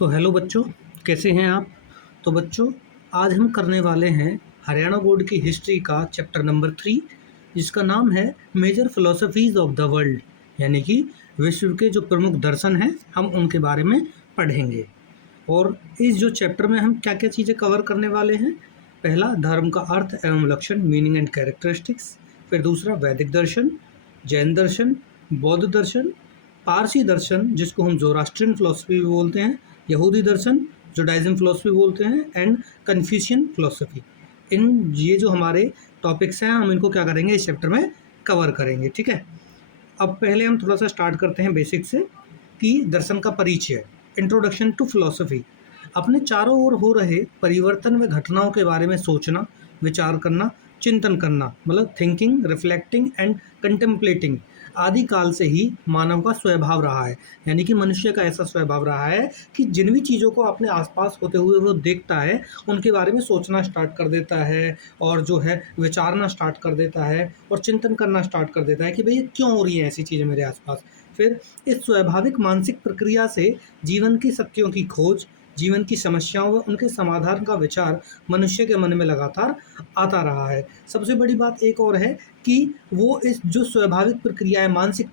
तो हेलो बच्चों, कैसे हैं आप। तो बच्चों, आज हम करने वाले हैं हरियाणा बोर्ड की हिस्ट्री का चैप्टर नंबर 3, जिसका नाम है major philosophies of the world, यानी कि विश्व के जो प्रमुख दर्शन हैं हम उनके बारे में पढ़ेंगे। और इस जो चैप्टर में हम क्या क्या चीज़ें कवर करने वाले हैं। पहला, धर्म का अर्थ एवं लक्षण, मीनिंग एंड कैरेक्टरिस्टिक्स। फिर दूसरा, वैदिक दर्शन, जैन दर्शन, बौद्ध दर्शन, पारसी दर्शन जिसको हम ज़ोरास्ट्रियन फिलोसफी भी बोलते हैं, यहूदी दर्शन जुडाइज्म फिलोसफी बोलते हैं, एंड कन्फ्यूशियन फिलोसफी। इन ये जो हमारे टॉपिक्स हैं हम इनको क्या करेंगे, इस चैप्टर में कवर करेंगे। ठीक है। अब पहले हम थोड़ा सा स्टार्ट करते हैं बेसिक से कि दर्शन का परिचय, इंट्रोडक्शन टू फिलोसफी। अपने चारों ओर हो रहे परिवर्तन व घटनाओं के बारे में सोचना, विचार करना, चिंतन करना, मतलब थिंकिंग, रिफ्लेक्टिंग एंड कंटेम्पलेटिंग आदि काल से ही मानव का स्वभाव रहा है। यानी कि मनुष्य का ऐसा स्वभाव रहा है कि जिन भी चीज़ों को अपने आसपास होते हुए वो देखता है उनके बारे में सोचना स्टार्ट कर देता है, और जो है विचारना स्टार्ट कर देता है और चिंतन करना स्टार्ट कर देता है कि भाई ये क्यों हो रही है ऐसी चीज़ें मेरे आसपास। फिर इस स्वाभाविक मानसिक प्रक्रिया से जीवन की सत्यों की खोज, जीवन की समस्याओं व उनके समाधान का विचार मनुष्य के मन में लगातार आता रहा है। सबसे बड़ी बात एक और है कि वो इस जो स्वाभाविक प्रक्रिया है, मानसिक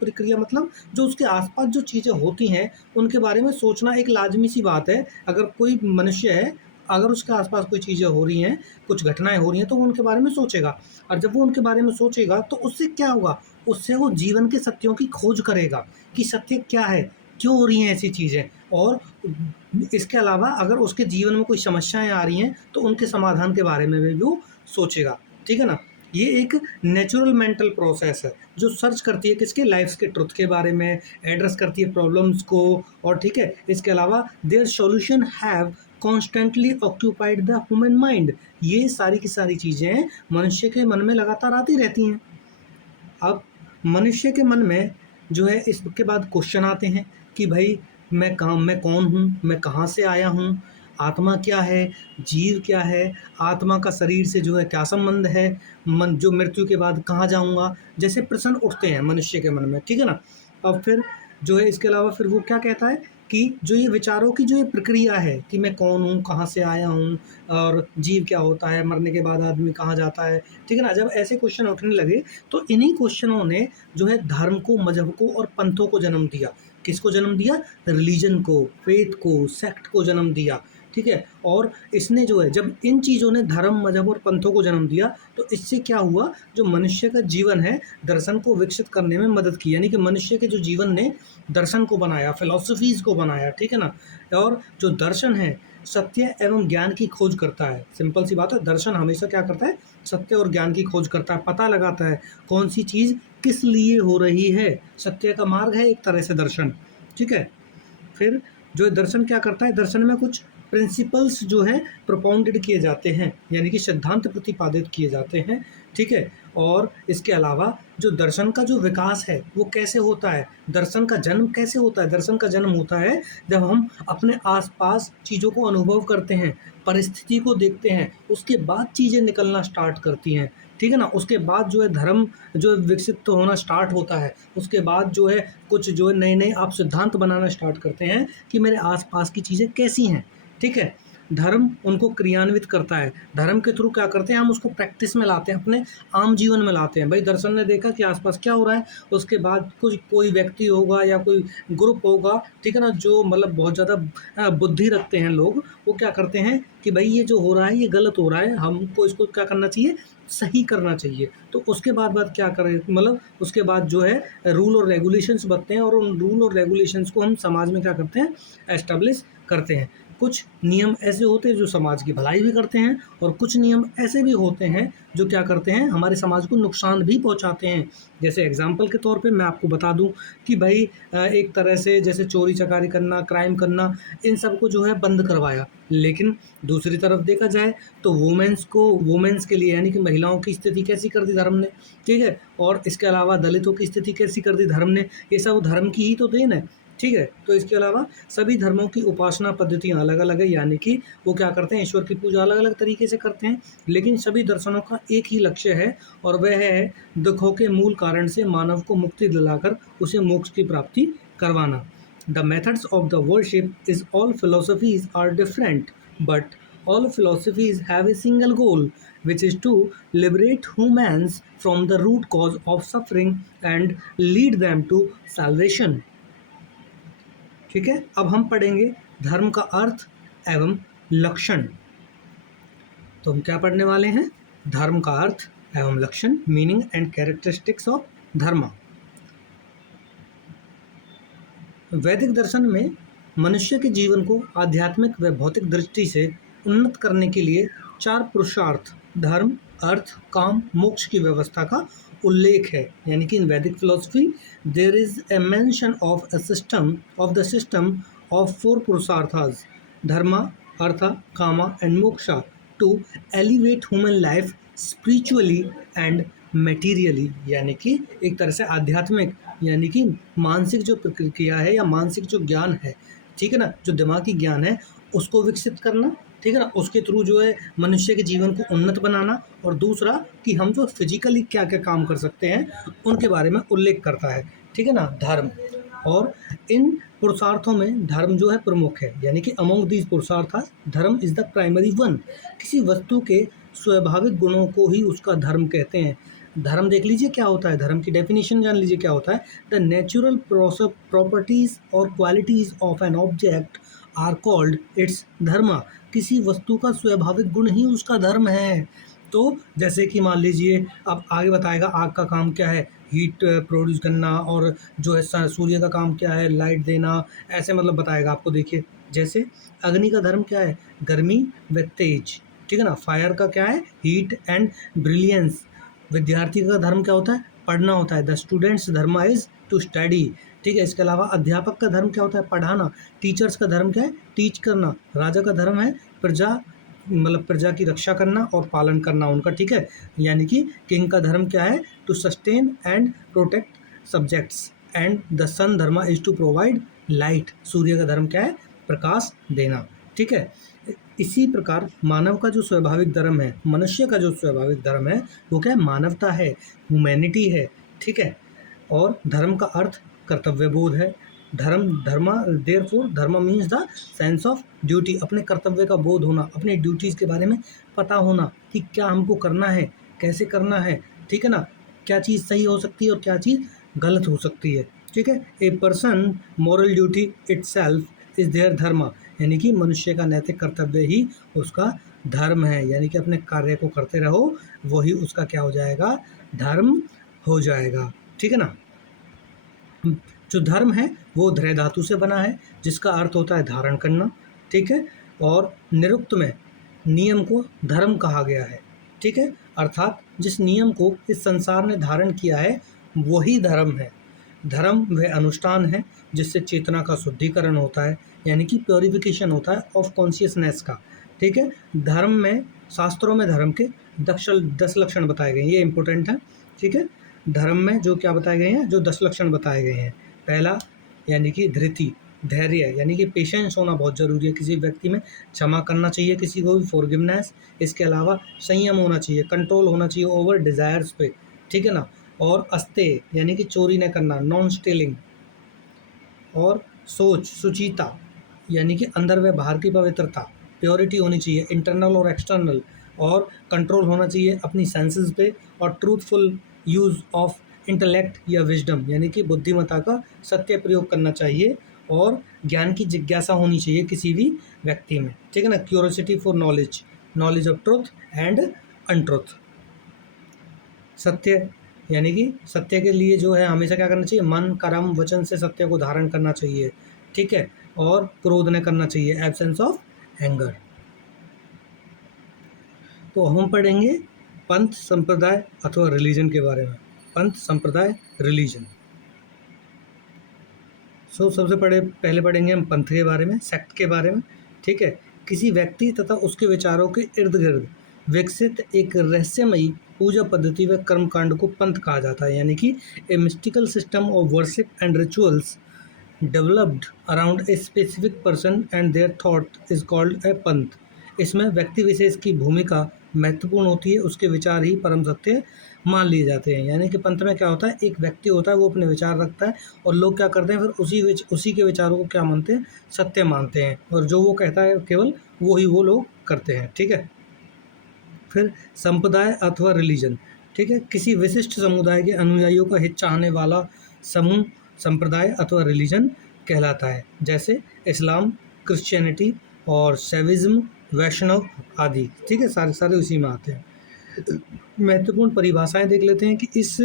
प्रक्रिया मतलब जो उसके आसपास जो चीज़ें होती हैं उनके बारे में सोचना एक लाजमी सी बात है। अगर कोई मनुष्य है, अगर उसके आसपास कोई चीज़ें हो रही हैं, कुछ घटनाएं हो रही हैं, तो वो उनके बारे में सोचेगा। और जब वो उनके बारे में सोचेगा तो उससे क्या होगा, उससे वो जीवन के सत्यों की खोज करेगा कि सत्य क्या है, क्यों हो रही हैं ऐसी चीज़ें। और इसके अलावा अगर उसके जीवन में कोई समस्याएं आ रही हैं तो उनके समाधान के बारे में भी वो सोचेगा। ठीक है ना। ये एक नेचुरल मेंटल प्रोसेस है जो सर्च करती है किसके, लाइफ के ट्रुथ के बारे में, एड्रेस करती है प्रॉब्लम्स को। और ठीक है, इसके अलावा their solution have constantly occupied the human mind. ये सारी की सारी चीज़ें मनुष्य के मन में लगातार आती रहती हैं। अब मनुष्य के मन में जो है इसके बाद क्वेश्चन आते हैं कि भाई मैं कौन हूँ, मैं कहाँ से आया हूँ, आत्मा क्या है, जीव क्या है, आत्मा का शरीर से जो है क्या संबंध है, मन जो मृत्यु के बाद कहाँ जाऊँगा, जैसे प्रश्न उठते हैं मनुष्य के मन में। ठीक है ना। अब फिर जो है इसके अलावा फिर वो क्या कहता है कि जो ये विचारों की जो ये प्रक्रिया है कि मैं कौन हूँ, कहाँ से आया हूँ, और जीव क्या होता है, मरने के बाद आदमी कहाँ जाता है। ठीक है ना। जब ऐसे क्वेश्चन उठने लगे तो इन्हीं क्वेश्चनों ने जो है धर्म को, मजहब को और पंथों को जन्म दिया। किसको जन्म दिया, रिलीजन को, फेथ को, सेक्ट को जन्म दिया। ठीक है। और इसने जो है जब इन चीज़ों ने धर्म, मजहब और पंथों को जन्म दिया तो इससे क्या हुआ, जो मनुष्य का जीवन है दर्शन को विकसित करने में मदद की। यानी कि मनुष्य के जो जीवन ने दर्शन को बनाया, फिलॉसफीज को बनाया। ठीक है ना। और जो दर्शन है सत्य एवं ज्ञान की खोज करता है। सिंपल सी बात है, दर्शन हमेशा क्या करता है, सत्य और ज्ञान की खोज करता है, पता लगाता है कौन सी चीज़ किस लिए हो रही है। सत्य का मार्ग है एक तरह से दर्शन। ठीक है। फिर जो दर्शन क्या करता है, दर्शन में कुछ प्रिंसिपल्स जो है प्रोपाउंडेड किए जाते हैं, यानी कि सिद्धांत प्रतिपादित किए जाते हैं। ठीक है। और इसके अलावा जो दर्शन का जो विकास है वो कैसे होता है, दर्शन का जन्म कैसे होता है। दर्शन का जन्म होता है जब हम अपने आसपास चीज़ों को अनुभव करते हैं, परिस्थिति को देखते हैं, उसके बाद चीज़ें निकलना स्टार्ट करती हैं। ठीक है ना। उसके बाद जो है धर्म जो विकसित तो होना स्टार्ट होता है। उसके बाद जो है कुछ जो है नए नए आप सिद्धांत बनाना स्टार्ट करते हैं कि मेरे आसपास की चीज़ें कैसी हैं। ठीक है। धर्म उनको क्रियान्वित करता है। धर्म के थ्रू क्या करते हैं, हम उसको प्रैक्टिस में लाते हैं, अपने आम जीवन में लाते हैं। भाई दर्शन ने देखा कि आसपास क्या हो रहा है, उसके बाद कुछ कोई व्यक्ति होगा या कोई ग्रुप होगा, ठीक है ना, जो मतलब बहुत ज़्यादा बुद्धि रखते हैं लोग, वो क्या करते हैं कि भाई ये जो हो रहा है ये गलत हो रहा है, हमको इसको क्या करना चाहिए, सही करना चाहिए। तो उसके बाद क्या करें, मतलब उसके बाद जो है रूल और रेगुलेशंस बनते हैं, और उन रूल और रेगुलेशंस को हम समाज में क्या करते हैं, एस्टेब्लिश करते हैं। कुछ नियम ऐसे होते हैं जो समाज की भलाई भी करते हैं, और कुछ नियम ऐसे भी होते हैं जो क्या करते हैं, हमारे समाज को नुकसान भी पहुंचाते हैं। जैसे एग्जाम्पल के तौर पे मैं आपको बता दूं कि भाई एक तरह से जैसे चोरी चकारी करना, क्राइम करना, इन सब को जो है बंद करवाया। लेकिन दूसरी तरफ देखा जाए तो वुमेन्स के लिए यानी कि महिलाओं की स्थिति कैसी कर दी धर्म ने। ठीक है। और इसके अलावा दलितों की स्थिति कैसी कर दी धर्म ने। ये सब धर्म की ही तो देन है। ठीक है। तो इसके अलावा सभी धर्मों की उपासना पद्धतियाँ अलग अलग है, यानी कि वो क्या करते हैं, ईश्वर की पूजा अलग अलग तरीके से करते हैं, लेकिन सभी दर्शनों का एक ही लक्ष्य है, और वह है दुखों के मूल कारण से मानव को मुक्ति दिलाकर उसे मोक्ष की प्राप्ति करवाना। The methods of the worship is all philosophies are different, but all philosophies have a single goal, which is to liberate humans from the root cause of suffering and lead them to salvation. ठीक है, अब हम पढ़ेंगे धर्म का अर्थ एवं लक्षण। तो हम क्या पढ़ने वाले हैं? धर्म का अर्थ एवं लक्षण, मीनिंग एंड कैरेक्टरिस्टिक्स ऑफ धर्म। वैदिक दर्शन में मनुष्य के जीवन को आध्यात्मिक व भौतिक दृष्टि से उन्नत करने के लिए 4 पुरुषार्थ धर्म, अर्थ, काम, मोक्ष की व्यवस्था का उल्लेख है। यानी कि in Vedic philosophy there is a mention of the system of 4 purusharthas dharma, artha, kama and moksha to elevate human life spiritually and materially. यानी कि एक तरह से आध्यात्मिक यानी कि मानसिक जो प्रक्रिया है या मानसिक जो ज्ञान है, ठीक है ना, जो दिमागी ज्ञान है उसको विकसित करना, ठीक है ना, उसके थ्रू जो है मनुष्य के जीवन को उन्नत बनाना, और दूसरा कि हम जो फिजिकली क्या क्या काम कर सकते हैं उनके बारे में उल्लेख करता है, ठीक है ना, धर्म। और इन पुरुषार्थों में धर्म जो है प्रमुख है, यानी कि अमंग दीज पुरुषार्थ धर्म इज द प्राइमरी वन। किसी वस्तु के स्वाभाविक गुणों को ही उसका धर्म कहते हैं। धर्म देख लीजिए क्या होता है, धर्म की डेफिनेशन जान लीजिए क्या होता है। द नेचुरल प्रॉपर्टीज और qualities of an object are called its dharma. किसी वस्तु का स्वाभाविक गुण ही उसका धर्म है। तो जैसे कि मान लीजिए, अब आगे बताएगा आग का काम क्या है, हीट प्रोड्यूस करना, और जो है सूर्य का काम क्या है, लाइट देना, ऐसे मतलब बताएगा आपको। देखिए जैसे अग्नि का धर्म क्या है, गर्मी व तेज, ठीक है ना। फायर का क्या है, हीट एंड ब्रिलियंस। विद्यार्थी का धर्म क्या होता है, पढ़ना होता है। द स्टूडेंट्स धर्म इज टू स्टडी, ठीक है। इसके अलावा अध्यापक का धर्म क्या होता है, पढ़ाना। टीचर्स का धर्म क्या है, टीच करना। राजा का धर्म है प्रजा, मतलब प्रजा की रक्षा करना और पालन करना उनका, ठीक है। यानी कि किंग का धर्म क्या है, to sustain and protect subjects. And the sun dharma is to provide light. सूर्य का धर्म क्या है, प्रकाश देना, ठीक है। इसी प्रकार मानव का जो स्वाभाविक धर्म है, मनुष्य का जो स्वाभाविक धर्म है वो क्या है, मानवता है, ह्यूमैनिटी है, ठीक है। और धर्म का अर्थ कर्तव्य बोध है। देयरफॉर धर्म means the sense of duty. अपने कर्तव्य का बोध होना, अपने ड्यूटीज़ के बारे में पता होना कि क्या हमको करना है, कैसे करना है, ठीक है ना, क्या चीज़ सही हो सकती है और क्या चीज़ गलत हो सकती है, ठीक है। A person moral duty itself is their dharma. यानी कि मनुष्य का नैतिक कर्तव्य ही उसका धर्म है। यानी कि अपने कार्य को करते रहो, वही उसका क्या हो जाएगा, धर्म हो जाएगा, ठीक है ना। जो धर्म है वो ध्रय धातु से बना है, जिसका अर्थ होता है धारण करना, ठीक है। और निरुक्त में नियम को धर्म कहा गया है, ठीक है। अर्थात जिस नियम को इस संसार ने धारण किया है वही धर्म है। धर्म वह अनुष्ठान है जिससे चेतना का शुद्धिकरण होता है, यानी कि प्योरिफिकेशन होता है ऑफ कॉन्शियसनेस का, ठीक है। धर्म में, शास्त्रों में धर्म के 10 लक्षण बताए गए हैं, ये इंपॉर्टेंट है, ठीक है। धर्म में जो क्या बताए गए हैं, जो 10 लक्षण बताए गए हैं। पहला यानी कि धृति, धैर्य, यानी कि पेशेंस होना बहुत ज़रूरी है किसी व्यक्ति में, क्षमा करना चाहिए किसी को भी, फॉरगिवनेस। इसके अलावा संयम होना चाहिए, कंट्रोल होना चाहिए ओवर डिज़ायर्स पे, ठीक है ना। और अस्तेय यानी कि चोरी न करना, नॉन स्टीलिंग। और सोच, सुचिता, यानी कि अंदर व बाहर की पवित्रता, प्योरिटी होनी चाहिए इंटरनल और एक्सटर्नल। और कंट्रोल होना चाहिए अपनी सेंसेस पे। और ट्रूथफुल यूज़ ऑफ इंटेलेक्ट या विजडम, यानी कि बुद्धिमत्ता का सत्य प्रयोग करना चाहिए। और ज्ञान की जिज्ञासा होनी चाहिए किसी भी व्यक्ति में, ठीक है ना। Curiosity for knowledge, knowledge of truth and untruth. सत्य, यानी कि सत्य के लिए जो है हमेशा क्या करना चाहिए, मन, कर्म, वचन से सत्य को धारण करना चाहिए, ठीक है। और क्रोध न करना चाहिए, एब्सेंस ऑफ एंगर। तो हम पढ़ेंगे पंथ, संप्रदाय अथवा रिलीजन के बारे में। पंथ, संप्रदाय, रिलीजन। सबसे पहले पढ़ेंगे हम पंथ के बारे में, सेक्ट के बारे में, ठीक है। किसी व्यक्ति तथा उसके विचारों के इर्द गिर्द विकसित एक रहस्यमयी पूजा पद्धति व कर्मकांड को पंथ कहा जाता है। यानी कि a mystical system of worship and rituals developed around a specific person and their thought is called a panth. इसमें व्यक्ति विशेष की भूमिका महत्वपूर्ण होती है उसके विचार ही परम सत्य मान लिए जाते हैं। यानी कि पंथ में क्या होता है, एक व्यक्ति होता है वो अपने विचार रखता है और लोग क्या करते हैं फिर उसी के विचारों को क्या मानते हैं, सत्य मानते हैं, और जो वो कहता है केवल वो लोग करते हैं। ठीक है। फिर संप्रदाय अथवा रिलीजन। ठीक है, किसी विशिष्ट समुदाय के अनुयायियों का हित चाहने वाला समूह संप्रदाय अथवा रिलीजन कहलाता है, जैसे इस्लाम, क्रिश्चियनिटी और सेविज्म, वैष्णव आदि। ठीक है, सारे सारे उसी में आते हैं। महत्वपूर्ण परिभाषाएं देख लेते हैं कि इस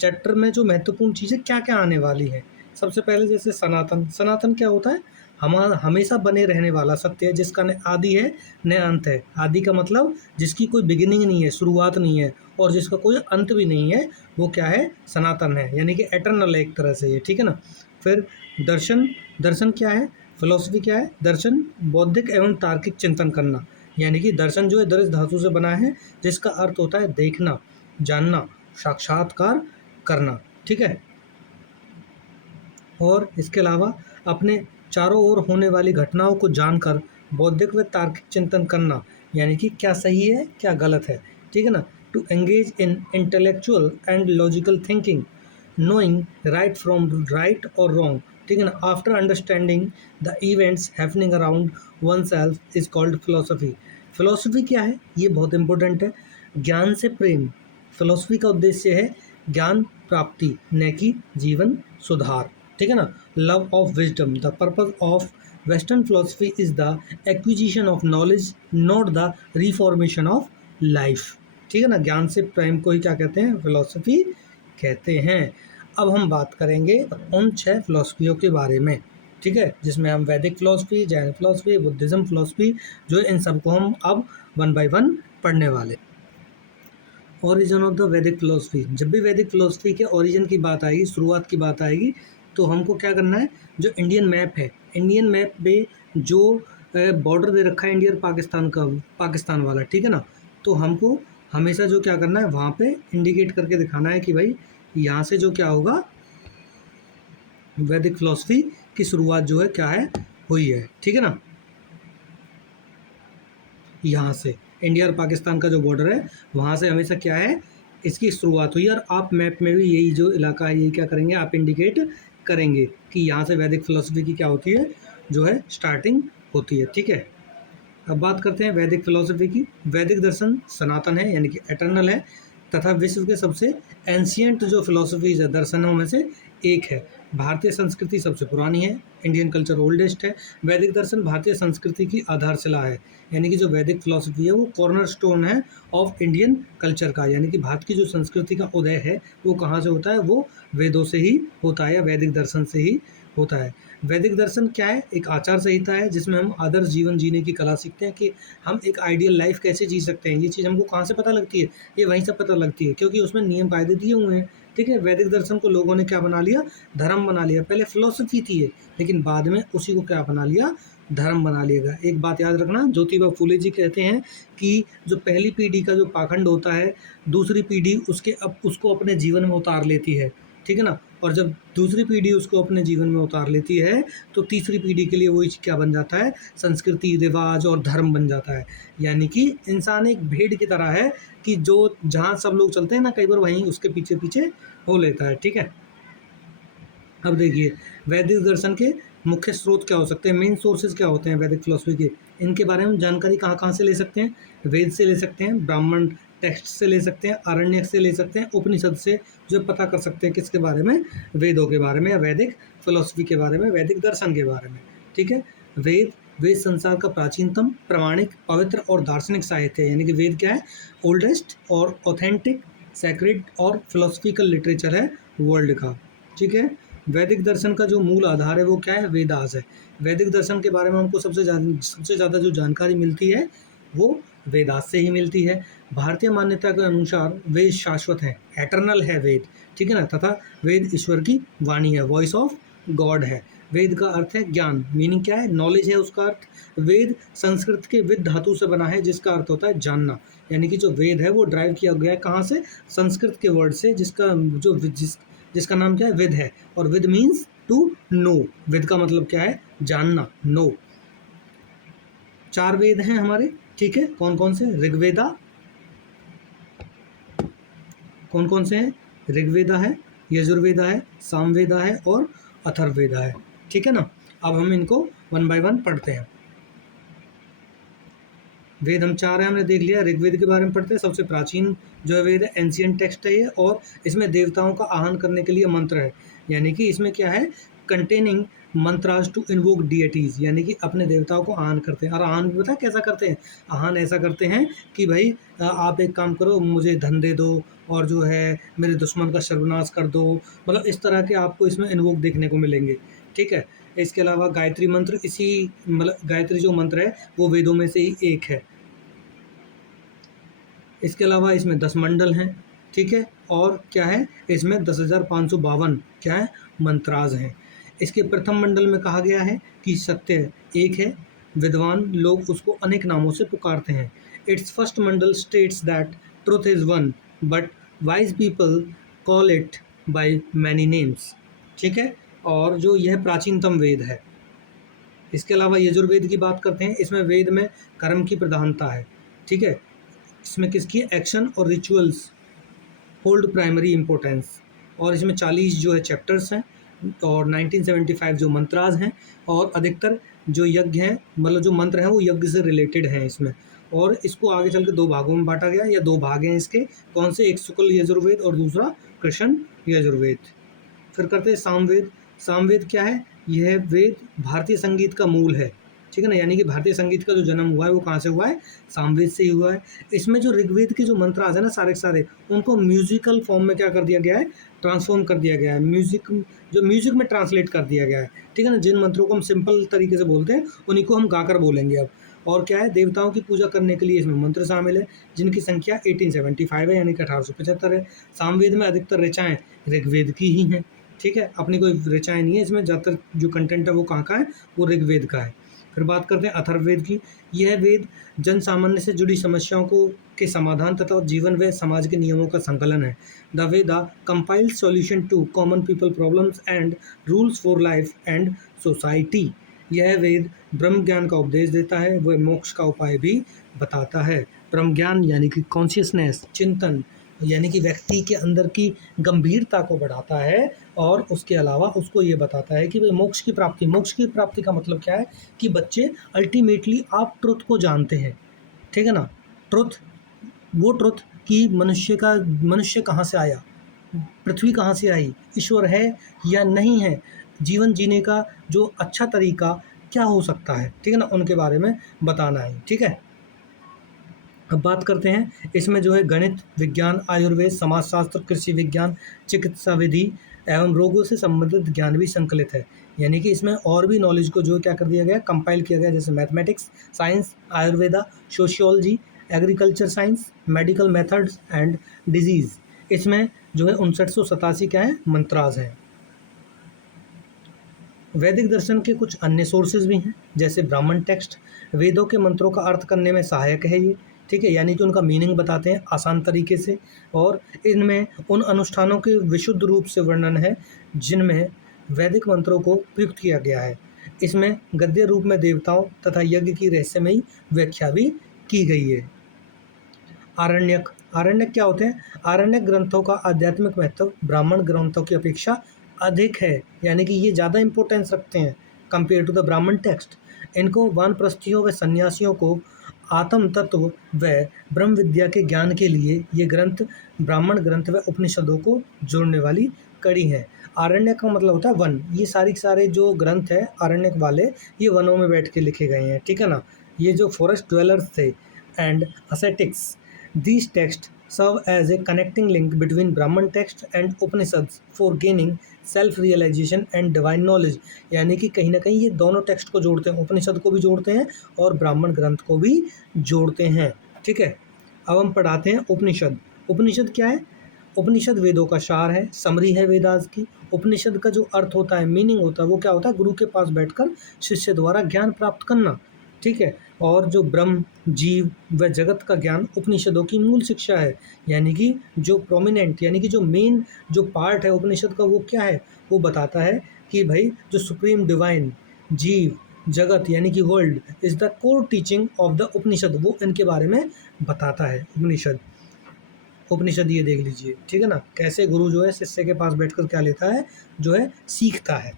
चैप्टर में जो महत्वपूर्ण चीज़ें क्या क्या आने वाली हैं। सबसे पहले जैसे सनातन। सनातन क्या होता है, हमारा हमेशा बने रहने वाला सत्य है, जिसका न आदि है न अंत है। आदि का मतलब जिसकी कोई बिगिनिंग नहीं है, शुरुआत नहीं है, और जिसका कोई अंत भी नहीं है, वो क्या है, सनातन है, यानी कि एटर्नल है एक तरह से ये। ठीक है ना। फिर दर्शन। दर्शन क्या है, फिलॉसफी क्या है, दर्शन बौद्धिक एवं तार्किक चिंतन करना, यानी कि दर्शन जो है दर्श धातु से बना है, जिसका अर्थ होता है देखना, जानना, साक्षात्कार करना। ठीक है। और इसके अलावा अपने चारों ओर होने वाली घटनाओं को जानकर बौद्धिक व तार्किक चिंतन करना, यानी कि क्या सही है क्या गलत है। ठीक है ना। To engage in intellectual and logical thinking, knowing right from right और रॉन्ग। ठीक है ना। After understanding the events happening around oneself is called philosophy. Philosophy क्या है, ये बहुत इंपॉर्टेंट है। ज्ञान से प्रेम। फिलोसफी का उद्देश्य है ज्ञान प्राप्ति, न कि जीवन सुधार। ठीक है ना। Love of wisdom. The purpose of western philosophy is the acquisition of knowledge, not the reformation of life. ठीक है ना। ज्ञान से प्रेम को ही क्या कहते हैं, फिलोसफी कहते हैं। अब हम बात करेंगे उन 6 फिलोसफियों के बारे में। ठीक है, जिसमें हम वैदिक philosophy, Jain philosophy, Buddhism philosophy, जो इन सबको हम अब 1 बाय 1 पढ़ने वाले। ओरिजिन ऑफ द वैदिक फिलोसफी। जब भी वैदिक फिलोसफी के ओरिजिन की बात आएगी, शुरुआत की बात आएगी, तो हमको क्या करना है, जो इंडियन मैप है, इंडियन मैप में जो बॉर्डर दे रखा है इंडिया और पाकिस्तान का, पाकिस्तान वाला। ठीक है ना। तो हमको हमेशा जो क्या करना है, वहाँ पे इंडिकेट करके दिखाना है कि भाई यहाँ से जो क्या होगा, वैदिक फिलोसफी की शुरुआत जो है क्या है, हुई है। ठीक है ना। यहाँ से इंडिया और पाकिस्तान का जो बॉर्डर है, वहाँ से हमेशा क्या है, इसकी शुरुआत हुई है। और आप मैप में भी यही जो इलाका है, यही क्या करेंगे, आप इंडिकेट करेंगे कि यहाँ से वैदिक फिलोसफी की क्या होती है, जो है स्टार्टिंग होती है। ठीक है। अब बात करते हैं वैदिक फिलोसफी की। वैदिक दर्शन सनातन है, यानी कि एटर्नल है, तथा विश्व के सबसे एंशियंट जो फिलोसफीज है, दर्शनों में से एक है। भारतीय संस्कृति सबसे पुरानी है, इंडियन कल्चर ओल्डेस्ट है। वैदिक दर्शन भारतीय संस्कृति की आधारशिला है, यानी कि जो वैदिक फिलोसफी है वो कॉर्नर स्टोन है ऑफ इंडियन कल्चर का। यानी कि भारत की जो संस्कृति का उदय है वो कहाँ से होता है, वो वेदों से ही होता है, या वैदिक दर्शन से ही होता है। वैदिक दर्शन क्या है, एक आचार संहिता है जिसमें हम आदर्श जीवन जीने की कला सीखते हैं, कि हम एक आइडियल लाइफ कैसे जी सकते हैं। ये चीज़ हमको कहाँ से पता लगती है, ये वहीं से पता लगती है, क्योंकि उसमें नियम कायदे दिए हुए हैं। ठीक है। वैदिक दर्शन को लोगों ने क्या बना लिया, धर्म बना लिया। पहले फिलोसफी थी ये, लेकिन बाद में उसी को क्या बना लिया, धर्म बना लिएगा। एक बात याद रखना, ज्योतिबा फूले जी कहते हैं कि जो पहली पीढ़ी का जो पाखंड होता है, दूसरी पीढ़ी उसको अपने जीवन में उतार लेती है। ठीक है ना। और जब दूसरी पीढ़ी उसको अपने जीवन में उतार लेती है, तो तीसरी पीढ़ी के लिए वही क्या बन जाता है, संस्कृति, रिवाज और धर्म बन जाता है। यानी कि इंसान एक भेड़ की तरह है, कि जो जहाँ सब लोग चलते हैं ना, कई बार वहीं उसके पीछे पीछे हो लेता है। ठीक है। अब देखिए, वैदिक दर्शन के मुख्य स्रोत क्या हो सकते हैं, मेन सोर्सेज क्या होते हैं वैदिक फिलोसफी के, इनके बारे में जानकारी कहाँ कहाँ से ले सकते हैं। वेद से ले सकते हैं, ब्राह्मण टेक्स्ट से ले सकते हैं, आरण्यक से ले सकते हैं, उपनिषद से जो पता कर सकते हैं किसके बारे में, वेदों के बारे में, या वैदिक फिलोसफी के बारे में, वैदिक दर्शन के बारे में। ठीक है। वेद संसार का प्राचीनतम, प्रमाणिक, पवित्र और दार्शनिक साहित्य है। यानी कि वेद क्या है, ओल्डेस्ट और ऑथेंटिक, सैक्रेड और फिलोसफिकल लिटरेचर है वर्ल्ड का। ठीक है। वैदिक दर्शन का जो मूल आधार है वो क्या है, वेदास है। वैदिक दर्शन के बारे में हमको सबसे ज़्यादा जो जानकारी मिलती है वो वेदास से ही मिलती है। भारतीय मान्यता के अनुसार वेद शाश्वत है, एटर्नल है वेद। ठीक है ना। तथा वेद ईश्वर की वाणी है, वॉइस ऑफ गॉड है। वेद का अर्थ है ज्ञान, मीनिंग क्या है, नॉलेज है उसका अर्थ। वेद संस्कृत के विद धातु से बना है, जिसका अर्थ होता है जानना। यानी कि जो वेद है वो ड्राइव किया गया है कहाँ से, संस्कृत के वर्ड से, जिसका नाम क्या है, विद है। और विद मीन्स टू नो, विद का मतलब क्या है, जानना, नो। 4 वेद हैं हमारे। ठीक है। कौन कौन से, ऋग्वेदा, कौन कौन से हैं? ऋग्वेदा है, यजुर्वेदा है, सामवेदा है और अथर्ववेदा है। ठीक है ना। अब हम इनको वन बाय वन पढ़ते हैं। वेद हम 4 हैं, हमने देख लिया। ऋग्वेद के बारे में पढ़ते हैं। सबसे प्राचीन जो है वेद है, एंशियंट टेक्स्ट है ये, और इसमें देवताओं का आह्वान करने के लिए मंत्र है। यानी कि इसमें क्या है? कंटेनिंग मंत्रास टू इन्वोक डीएटीज, यानी कि अपने देवताओं को आह्वान करते हैं। और आह्वान भी पता है कैसा करते हैं? आह्वान ऐसा करते हैं कि भाई आप एक काम करो, मुझे धन दे दो, और जो है मेरे दुश्मन का सर्वनाश कर दो। मतलब इस तरह के आपको इसमें इन्वोक देखने को मिलेंगे। ठीक है। इसके अलावा गायत्री मंत्र, इसी मतलब गायत्री जो मंत्र है वो वेदों में से ही एक है। इसके अलावा इसमें 10 मंडल हैं। ठीक है। और क्या है? इसमें 10,552 क्या है? मंत्राज हैं। इसके प्रथम मंडल में कहा गया है कि सत्य एक है, विद्वान लोग उसको अनेक नामों से पुकारते हैं। It's first Mandal states that truth is one, but wise people call it by many names. ठीक है। और जो यह प्राचीनतम वेद है। इसके अलावा यजुर्वेद की बात करते हैं। इसमें वेद में कर्म की प्रधानता है। ठीक है। इसमें किसकी? एक्शन और रिचुअल्स होल्ड प्राइमरी इम्पोर्टेंस। और इसमें 40 जो है चैप्टर्स हैं, और 1975 जो मंत्राज हैं, और अधिकतर जो यज्ञ हैं, मतलब जो मंत्र हैं वो यज्ञ से रिलेटेड हैं इसमें। और इसको आगे चल के 2 भागों में बांटा गया, या 2 भाग हैं इसके। कौन से? एक शुक्ल यजुर्वेद और दूसरा कृष्ण यजुर्वेद। फिर करते हैं सामवेद। सामवेद क्या है? यह वेद भारतीय संगीत का मूल है। ठीक है ना। यानी कि भारतीय संगीत का जो जन्म हुआ है वो कहाँ से हुआ है? सामवेद से ही हुआ है। इसमें जो ऋग्वेद के जो मंत्र आते हैं ना सारे के सारे, उनको म्यूजिकल फॉर्म में क्या कर दिया गया है? ट्रांसफॉर्म कर दिया गया है। म्यूजिक में ट्रांसलेट कर दिया गया है। ठीक है ना। जिन मंत्रों को हम सिंपल तरीके से बोलते हैं उन्हीं को हम गाकर बोलेंगे अब। और क्या है? देवताओं की पूजा करने के लिए इसमें मंत्र शामिल है, जिनकी संख्या 1875 है, यानी कि 1875 है। सामवेद में अधिकतर ऋचाएँ ऋग्वेद की ही हैं। ठीक है। अपनी कोई ऋचाएँ नहीं है इसमें। ज़्यादातर जो कंटेंट है वो कहाँ का है? वो ऋग्वेद का है। फिर बात करते हैं अथर्ववेद की। यह वेद जन सामान्य से जुड़ी समस्याओं को के समाधान तथा जीवन व समाज के नियमों का संकलन है। The Veda compiles solution to common people problems and rules for life and society. यह वेद ब्रह्म ज्ञान का उपदेश देता है, वह मोक्ष का उपाय भी बताता है। ब्रह्म ज्ञान यानी कि कॉन्शियसनेस, चिंतन, यानी कि व्यक्ति के अंदर की गंभीरता को बढ़ाता है, और उसके अलावा उसको ये बताता है कि भाई मोक्ष की प्राप्ति का मतलब क्या है? कि बच्चे अल्टीमेटली आप ट्रुथ को जानते हैं। ठीक है ना। ट्रुथ कि मनुष्य कहाँ से आया, पृथ्वी कहाँ से आई, ईश्वर है या नहीं है, जीवन जीने का जो अच्छा तरीका क्या हो सकता है। ठीक है ना। उनके बारे में बताना है। ठीक है। अब बात करते हैं इसमें जो है गणित, विज्ञान, आयुर्वेद, समाजशास्त्र, कृषि विज्ञान, चिकित्सा विधि एवं रोगों से संबंधित ज्ञान भी संकलित है। यानी कि इसमें और भी नॉलेज को जो क्या कर दिया गया? कंपाइल किया गया। जैसे mathematics, science, Ayurveda, sociology, agriculture science, medical methods and disease. इसमें जो है 5987 क्या है? मंत्राज हैं। वैदिक दर्शन के कुछ अन्य सोर्सेज भी हैं, जैसे ब्राह्मण टेक्स्ट। वेदों के मंत्रों का अर्थ करने में सहायक है ये। ठीक है। यानी कि उनका मीनिंग बताते हैं आसान तरीके से, और इनमें उन अनुष्ठानों के विशुद्ध रूप से वर्णन है जिनमें वैदिक मंत्रों को प्रयुक्त किया गया है। इसमें गद्य रूप में देवताओं तथा यज्ञ की रहस्यमयी व्याख्या भी की गई है। आरण्यक क्या होते हैं? आरण्यक ग्रंथों का आध्यात्मिक महत्व ब्राह्मण ग्रंथों की अपेक्षा अधिक है। यानी कि ये ज़्यादा इंपॉर्टेंस रखते हैं कंपेयर टू द ब्राह्मण टेक्स्ट। इनको वानप्रस्थियों व सन्यासियों को आत्म तत्व व ब्रह्म विद्या के ज्ञान के लिए ये ग्रंथ ब्राह्मण ग्रंथ व उपनिषदों को जोड़ने वाली कड़ी हैं। आरण्यक का मतलब होता है वन। ये सारे जो ग्रंथ है आरण्यक वाले, ये वनों में बैठ के लिखे गए हैं। ठीक है ना। ये जो फॉरेस्ट ड्वेलर्स थे and ascetics, these texts serve as a connecting link between Brahman text and Upanishads for gaining self realisation and divine knowledge. यानी कि कहीं ना कहीं ये दोनों टेक्स्ट को जोड़ते हैं, उपनिषद को भी जोड़ते हैं और ब्राह्मण ग्रंथ को भी जोड़ते हैं। ठीक है। अब हम पढ़ाते हैं उपनिषद। उपनिषद क्या है? उपनिषद वेदों का सार है, समरी है वेदास की। उपनिषद का जो अर्थ होता है, मीनिंग होता है, वो क्या होता है? गुरु के पास बैठकर शिष्य द्वारा ज्ञान प्राप्त करना। ठीक है। और जो ब्रह्म, जीव व जगत का ज्ञान उपनिषदों की मूल शिक्षा है। यानी कि जो प्रोमिनेंट, यानी कि जो मेन जो पार्ट है उपनिषद का, वो क्या है? वो बताता है कि भाई जो सुप्रीम डिवाइन, जीव, जगत यानी कि world is the core teaching of the Upanishad, वो इनके बारे में बताता है उपनिषद। उपनिषद ये देख लीजिए, ठीक है ना, कैसे गुरु जो है शिष्य के पास बैठकर क्या लेता है, जो है सीखता है।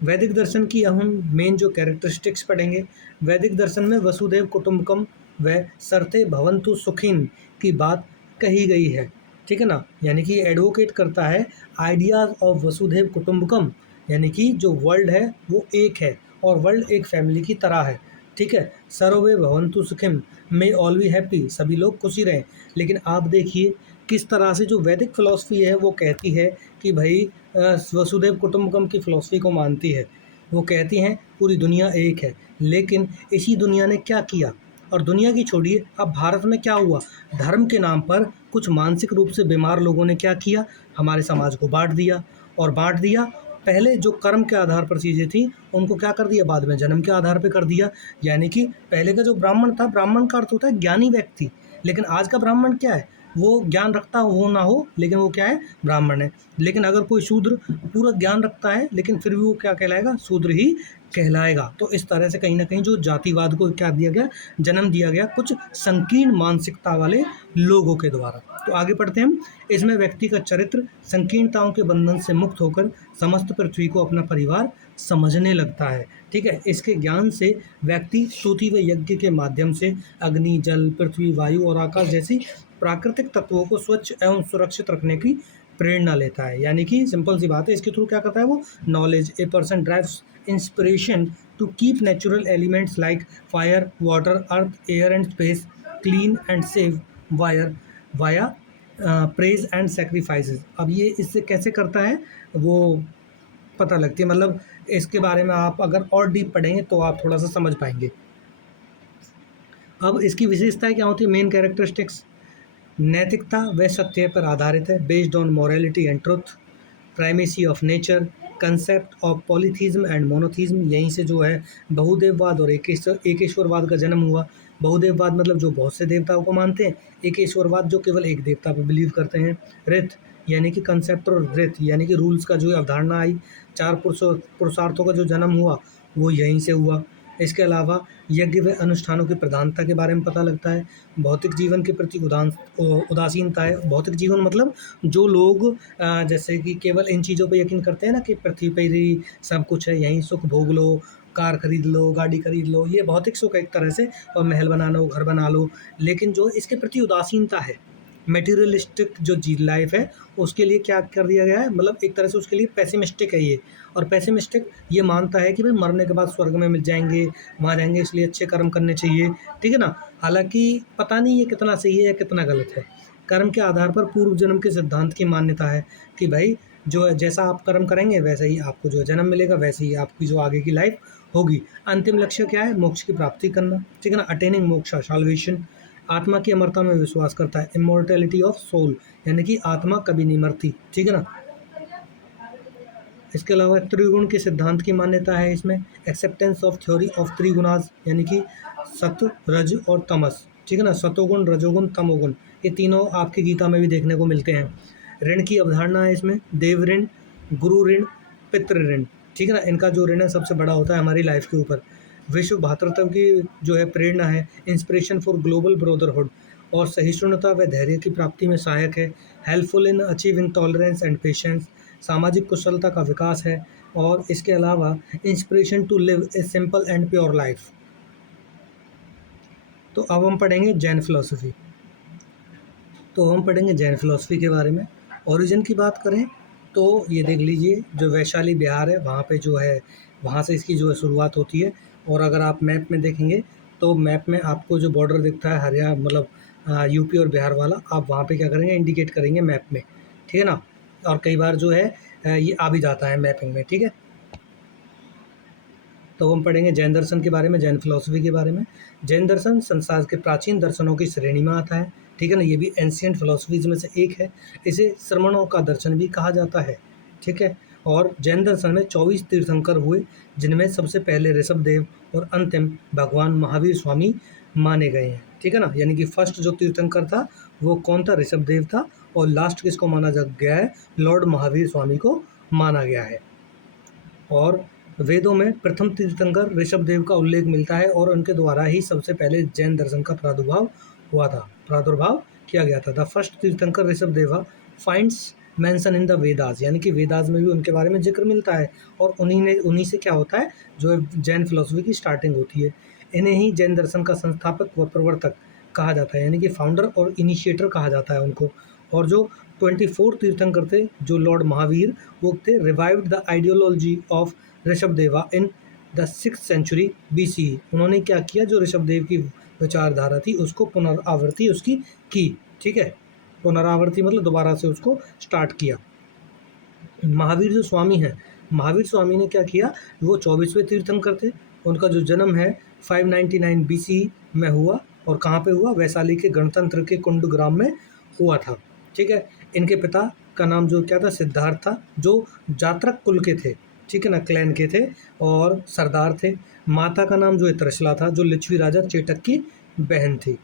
वैदिक दर्शन की हम मेन जो कैरेक्टरिस्टिक्स पढ़ेंगे। वैदिक दर्शन में वसुधैव कुटुंबकम व सर्ते भवन्तु सुखिन की बात कही गई है, ठीक है ना, यानी कि एडवोकेट करता है आइडियाज ऑफ वसुधैव कुटुंबकम, यानी कि जो वर्ल्ड है वो एक है और वर्ल्ड एक फैमिली की तरह है, ठीक है। सर्वे भवन्तु सुखिम, मे ऑल बी हैप्पी, सभी लोग खुशी रहें। लेकिन आप देखिए किस तरह से जो वैदिक फिलॉसफी है वो कहती है कि भाई वसुधैव कुटुंबकम की फिलॉसफी को मानती है। वो कहती हैं पूरी दुनिया एक है, लेकिन इसी दुनिया ने क्या किया, और दुनिया की छोड़िए, अब भारत में क्या हुआ, धर्म के नाम पर कुछ मानसिक रूप से बीमार लोगों ने क्या किया, हमारे समाज को बांट दिया। और बांट दिया, पहले जो कर्म के आधार पर चीज़ें थी उनको क्या कर दिया, बाद में जन्म के आधार पर कर दिया। यानी कि पहले का जो ब्राह्मण था, ब्राह्मण का अर्थ होता है ज्ञानी व्यक्ति, लेकिन आज का ब्राह्मण क्या है, वो ज्ञान रखता हो ना हो लेकिन वो क्या है, ब्राह्मण है। लेकिन अगर कोई शूद्र पूरा ज्ञान रखता है लेकिन फिर भी वो क्या कहलाएगा, शूद्र ही कहलाएगा। तो इस तरह से कहीं ना कहीं जो जातिवाद को क्या दिया गया, जन्म दिया गया कुछ संकीर्ण मानसिकता वाले लोगों के द्वारा। तो आगे पढ़ते हैं हम। इसमें व्यक्ति का चरित्र संकीर्णताओं के बंधन से मुक्त होकर समस्त पृथ्वी को अपना परिवार समझने लगता है, ठीक है। इसके ज्ञान से व्यक्ति स्तुति व यज्ञ के माध्यम से अग्नि, जल, पृथ्वी, वायु और आकाश जैसी प्राकृतिक तत्वों को स्वच्छ एवं सुरक्षित रखने की प्रेरणा लेता है। यानी कि सिंपल सी बात है, इसके थ्रू क्या करता है वो, knowledge. A person drives inspiration to keep natural elements like fire, water, earth, air and space clean and safe via praise and sacrifices. अब ये इससे कैसे करता है वो पता लगती है, मतलब इसके बारे में आप अगर और डीप पढ़ेंगे तो आप थोड़ा सा समझ पाएंगे। अब इसकी विशेषताएं क्या होती है, मेन कैरेक्टरिस्टिक्स। नैतिकता व सत्य पर आधारित है, based on morality and truth. Primacy of nature, concept of polytheism and monotheism, यहीं से जो है बहुदेववाद और एकेश्वरवाद का जन्म हुआ। बहुदेववाद मतलब जो बहुत से देवताओं को मानते हैं, एकेश्वरवाद जो केवल एक देवता पर बिलीव करते हैं। रित यानी कि कंसेप्ट, और रित यानी कि रूल्स का जो अवधारणा आई। चार पुरुषार्थों का जो जन्म हुआ वो यहीं से हुआ। इसके अलावा यज्ञ व अनुष्ठानों की प्रधानता के बारे में पता लगता है। भौतिक जीवन के प्रति उदासीनता है। भौतिक जीवन मतलब जो लोग जैसे कि केवल इन चीज़ों पे यकीन करते हैं ना कि पृथ्वी पर ही सब कुछ है, यहीं सुख भोग लो, कार खरीद लो, गाड़ी खरीद लो, ये भौतिक सुख एक तरह से, और महल बना लो, घर बना लो। लेकिन जो इसके प्रति उदासीनता है, मटेरियलिस्टिक जो जी लाइफ है उसके लिए क्या कर दिया गया है, मतलब एक तरह से उसके लिए पेसिमिस्टिक है ये। और पेसिमिस्टिक ये मानता है कि भाई मरने के बाद स्वर्ग में मिल जाएंगे, वहाँ जाएंगे, इसलिए अच्छे कर्म करने चाहिए, ठीक है ना। हालांकि पता नहीं ये कितना सही है या कितना गलत है। कर्म के आधार पर पूर्व जन्म के सिद्धांत की मान्यता है कि भाई जो है जैसा आप कर्म करेंगे वैसे ही आपको जो जन्म मिलेगा, वैसे ही आपकी जो आगे की लाइफ होगी। अंतिम लक्ष्य क्या है, मोक्ष की प्राप्ति करना, ठीक है ना, अटेनिंग मोक्षा, साल्वेशन। आत्मा की अमरता में विश्वास करता है, इमोर्टैलिटी ऑफ सोल, यानी कि आत्मा कभी नहीं मरती, ठीक है ना। इसके अलावा त्रिगुण के सिद्धांत की मान्यता है इसमें। एक्सेप्टेंस ऑफ थ्योरी ऑफ त्रिगुणास, यानी कि सत्व, रज और तमस, ठीक है ना, सतोगुण, रजोगुण, तमोगुण, ये तीनों आपकी गीता में भी देखने को मिलते हैं। ऋण की अवधारणा है इसमें, देव ऋण, गुरु ऋण, पितृ ऋण, ठीक है ना, इनका जो ऋण है सबसे बड़ा होता है हमारी लाइफ के ऊपर। विश्व भ्रातृत्व की जो है प्रेरणा है, इंस्पिरेशन फॉर ग्लोबल ब्रदरहुड, और सहिष्णुता व धैर्य की प्राप्ति में सहायक है। Helpful in achieving tolerance and patience, सामाजिक कुशलता का विकास है। और इसके अलावा inspiration to live a simple and pure life. तो अब हम पढ़ेंगे जैन फिलोसफी। के बारे में। ओरिजिन की बात करें तो ये देख लीजिए, जो वैशाली बिहार है वहाँ पे जो है, वहाँ से इसकी जो है शुरुआत होती है। और अगर आप मैप में देखेंगे तो मैप में आपको जो बॉर्डर दिखता है हरियाणा, मतलब यूपी और बिहार वाला, आप वहाँ पे क्या करेंगे, इंडिकेट करेंगे मैप में, ठीक है ना। और कई बार जो है ये आ भी जाता है मैपिंग में, ठीक है। तो हम पढ़ेंगे जैन दर्शन के बारे में, जैन फिलॉसफी के बारे में। जैन दर्शन संसार के प्राचीन दर्शनों की श्रेणी में आता है, ठीक है ना, ये भी एंशियंट फिलॉसफीज में से एक है। इसे श्रमणों का दर्शन भी कहा जाता है, ठीक है। और जैन दर्शन में 24 तीर्थंकर हुए, जिनमें सबसे पहले ऋषभदेव और अंतिम भगवान महावीर स्वामी माने गए हैं, ठीक है ना। यानी कि फर्स्ट जो तीर्थंकर था वो कौन था, ऋषभदेव था, और लास्ट किसको माना जा गया है, लॉर्ड महावीर स्वामी को माना गया है। और वेदों में प्रथम तीर्थंकर ऋषभदेव का उल्लेख मिलता है, और उनके द्वारा ही सबसे पहले जैन दर्शन का प्रादुर्भाव हुआ था, प्रादुर्भाव किया गया था। The first tirthankar Rishabhdeva finds mention in the Vedas, यानी कि वेदास में भी उनके बारे में जिक्र मिलता है, और उन्हीं से क्या होता है, जो है जैन फिलोसफी की स्टार्टिंग होती है। इन्हें ही जैन दर्शन का संस्थापक व प्रवर्तक कहा जाता है, यानी कि फाउंडर और इनिशिएटर कहा जाता है उनको। और जो 24 तीर्थंकर थे, जो लॉर्ड महावीर, वो थे revived the ideology of Rishabhdeva in the 6th century BCE। उन्होंने क्या किया, जो ऋषभदेव की विचारधारा थी उसको पुनरावृत्ति उसकी की, ठीक है। पुनरावृत्ति मतलब दोबारा से उसको स्टार्ट किया। महावीर जो स्वामी हैं, महावीर स्वामी ने क्या किया, वो 24वें तीर्थंकर थे। उनका जो जन्म है 599 BCE में हुआ, और कहाँ पे हुआ, वैशाली के गणतंत्र के कुंडग्राम में हुआ था, ठीक है। इनके पिता का नाम जो क्या था, सिद्धार्थ था, जो जात्रक कुल के थे, ठीक है ना, क्लैन के थे और सरदार थे। माता का नाम जो है त्रिशला था, जो लिच्छवी राजा चेटक की बहन थी।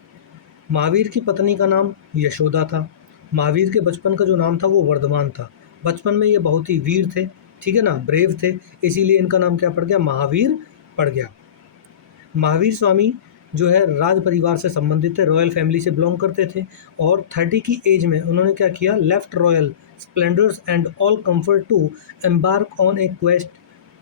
महावीर की पत्नी का नाम यशोदा था। महावीर के बचपन का जो नाम था वो वर्धमान था। बचपन में ये बहुत ही वीर थे, ठीक है ना, ब्रेव थे, इसीलिए इनका नाम क्या पड़ गया, महावीर पड़ गया। महावीर स्वामी जो है राज परिवार से संबंधित थे, रॉयल फैमिली से बिलोंग करते थे, और 30 की एज में उन्होंने क्या किया, left royal splendours and all comfort to embark on a quest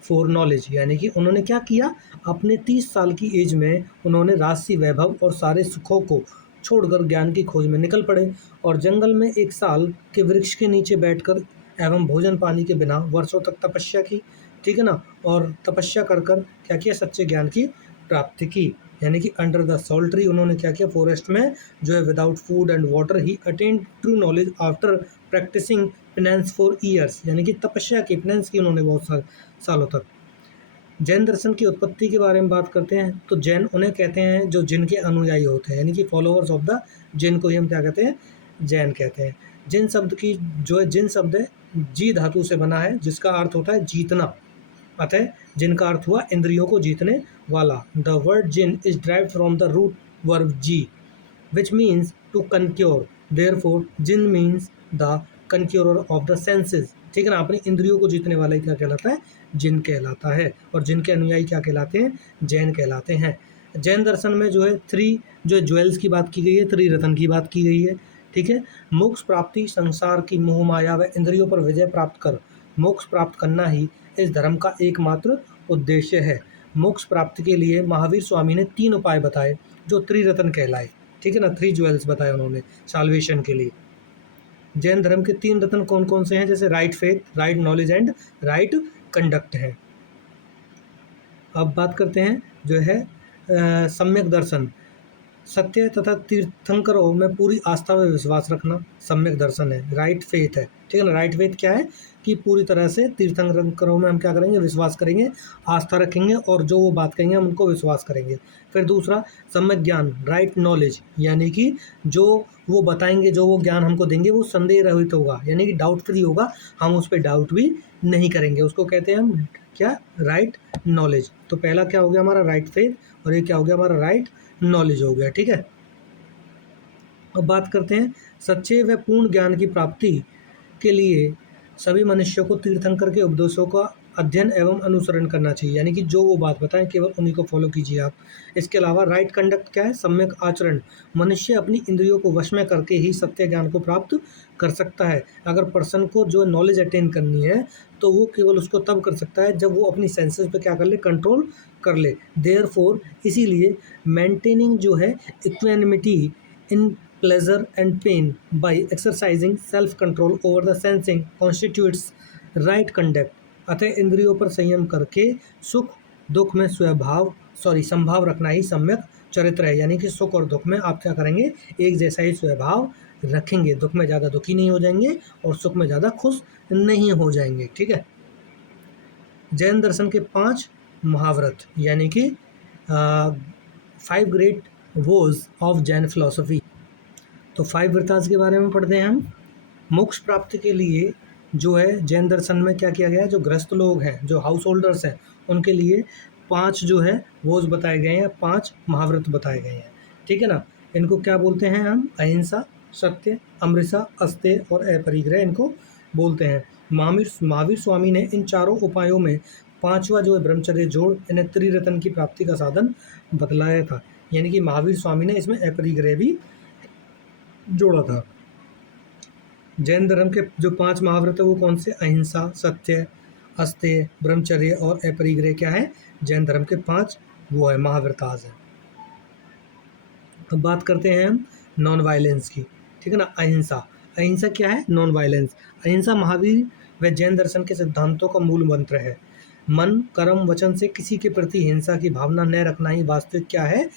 for knowledge, यानी कि उन्होंने क्या किया, अपने 30 साल की एज में उन्होंने राजसी वैभव और सारे सुखों को छोड़कर ज्ञान की खोज में निकल पड़े, और जंगल में एक साल के वृक्ष के नीचे बैठकर एवं भोजन पानी के बिना वर्षों तक तपस्या की, ठीक है ना, और तपस्या कर कर क्या किया, सच्चे ज्ञान की प्राप्ति की। यानी कि अंडर द सॉल ट्री उन्होंने क्या किया, फॉरेस्ट में जो है without food and water he attained true knowledge after practising penance for years, यानी कि तपस्या की, पेनेंस की उन्होंने बहुत सालों तक। जैन दर्शन की उत्पत्ति के बारे में बात करते हैं तो जैन उन्हें कहते हैं जो जिन के अनुयायी होते हैं, यानी कि फॉलोअर्स ऑफ द जिन को ही हम क्या कहते हैं, जैन कहते हैं। जिन शब्द की जो है, जिन शब्द है जी धातु से बना है, जिसका अर्थ होता है जीतना, अतः जिनका अर्थ हुआ इंद्रियों को जीतने वाला। The word jin is derived from the root verb ji which means to conquer, therefore jin means the conqueror of the senses, ठीक है ना, अपनी इंद्रियों को जीतने वाला ही क्या कहलाता है, जिन कहलाता है। और जिनके अनुयायी क्या कहलाते हैं, जैन कहलाते हैं। जैन दर्शन में जो है 3 जो है ज्वेल्स की बात की गई है, 3 रत्न की बात की गई है, ठीक है। मोक्ष प्राप्ति, संसार की मोह माया व इंद्रियों पर विजय प्राप्त कर मोक्ष प्राप्त करना ही इस धर्म का एकमात्र उद्देश्य है। मोक्ष प्राप्ति के लिए महावीर स्वामी ने 3 उपाय बताए जो त्रिरत्न कहलाए, ठीक है ना, 3 ज्वेल्स बताए उन्होंने साल्वेशन के लिए। जैन धर्म के 3 रत्न कौन कौन से हैं, जैसे right faith, right knowledge and right conduct है। अब बात करते हैं जो है सम्यक दर्शन, सत्य तथा तीर्थंकरों में पूरी आस्था व विश्वास रखना सम्यक दर्शन है। राइट फेथ है, ठीक है ना, राइट फेथ क्या है कि पूरी तरह से तीर्थंकरों में हम क्या करेंगे, विश्वास करेंगे, आस्था रखेंगे, और जो वो बात कहेंगे हम उनको विश्वास करेंगे। फिर दूसरा सम्यक ज्ञान, राइट नॉलेज, यानी कि जो वो बताएंगे, जो वो ज्ञान हमको देंगे वो संदेह रहित होगा, यानी कि डाउट फ्री होगा, हम उस पर डाउट भी नहीं करेंगे, उसको कहते हैं हम क्या, राइट नॉलेज। तो पहला क्या हो गया हमारा, राइट फेथ, और ये क्या हो गया हमारा, राइट नॉलेज हो गया, ठीक है। अब बात करते हैं सच्चे व पूर्ण ज्ञान की प्राप्ति के लिए सभी मनुष्यों को तीर्थंकर के उपदेशों का अध्ययन एवं अनुसरण करना चाहिए, यानी कि जो वो बात बताएं केवल उन्हीं को फॉलो कीजिए आप। इसके अलावा राइट कंडक्ट क्या है, सम्यक आचरण, मनुष्य अपनी इंद्रियों को वश में करके ही सत्य ज्ञान को प्राप्त कर सकता है। अगर पर्सन को जो नॉलेज अटेन करनी है तो वो केवल उसको तब कर सकता है जब वो अपनी सेंसेस पे क्या कर ले, कंट्रोल कर ले। देयरफॉर इसीलिए मेंटेनिंग जो है equanimity in pleasure and pain by exercising self control over the sensing constitutes right conduct, अतः इंद्रियों पर संयम करके सुख दुख में संभाव रखना ही सम्यक चरित्र है, यानी कि सुख और दुख में आप क्या करेंगे, एक जैसा ही स्वभाव रखेंगे, दुख में ज़्यादा दुखी नहीं हो जाएंगे और सुख में ज़्यादा खुश नहीं हो जाएंगे, ठीक है। जैन दर्शन के 5 महाव्रत, यानी कि 5 great vows of Jain philosophy. तो 5 व्रतास के बारे में पढ़ते हैं हम। मोक्ष प्राप्ति के लिए जो है जैन दर्शन में क्या किया गया है, जो गृहस्थ लोग हैं, जो हाउस होल्डर्स हैं, उनके लिए 5 जो है वोज बताए गए हैं, 5 महाव्रत बताए गए हैं, ठीक है ना। इनको क्या बोलते हैं हम, अहिंसा, सत्य, अमृता, अस्तेय और अपरिग्रह इनको बोलते हैं। महावीर स्वामी ने इन चारों उपायों में 5वां जो है ब्रह्मचर्य जोड़ इन्हें त्रिरत्न की प्राप्ति का साधन बतलाया था, यानी कि महावीर स्वामी ने इसमें अपरिग्रह भी जोड़ा था। जैन धर्म के जो 5 महाव्रत है वो कौन से? अहिंसा, सत्य, अस्तेय, ब्रह्मचर्य और अपरिग्रह क्या है? जैन धर्म के 5 वो है महाव्रताज है। अब बात करते हैं हम नॉन वायलेंस की, ठीक है ना। अहिंसा, अहिंसा क्या है? Non violence. अहिंसा महावीर व जैन दर्शन के सिद्धांतों का मूल मंत्र है। मन, कर्म, वचन से किसी के प्रति हिंसा की भावना न रखना ही वास्तविक क्या है?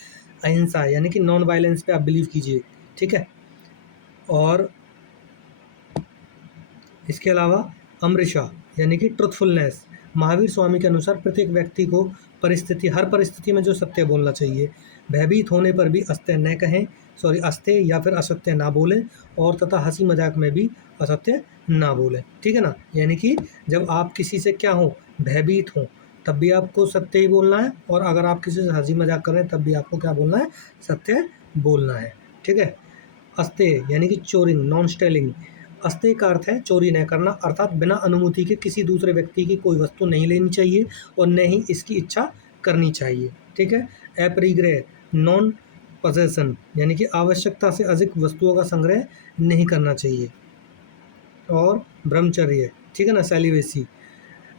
अहिंसा, यानी कि नॉन वायलेंस पे आप बिलीव कीजिए, ठीक है। और इसके अलावा अमृषा यानी कि ट्रुथफुलनेस। महावीर स्वामी के अनुसार प्रत्येक व्यक्ति को हर परिस्थिति में जो सत्य बोलना चाहिए। भयभीत होने पर भी अस्त्य न कहें, अस्त्य या फिर असत्य ना बोलें, और तथा हंसी मजाक में भी असत्य ना बोलें, ठीक है ना। यानी कि जब आप किसी से क्या हो, भयभीत हो, तब भी आपको सत्य ही बोलना है, और अगर आप किसी से हंसी मजाक कर रहे हैं तब भी आपको क्या बोलना है? सत्य बोलना है, ठीक है। अस्तेय यानी कि चोरिंग, नॉन स्टेलिंग। अस्तेय का अर्थ है चोरी न करना, अर्थात बिना अनुमति के किसी दूसरे व्यक्ति की कोई वस्तु नहीं लेनी चाहिए और न ही इसकी इच्छा करनी चाहिए, ठीक है। अपरिग्रह, नॉन पजेशन, यानी कि आवश्यकता से अधिक वस्तुओं का संग्रह नहीं करना चाहिए। और ब्रह्मचर्य, ठीक है ना, सेलिबेसी,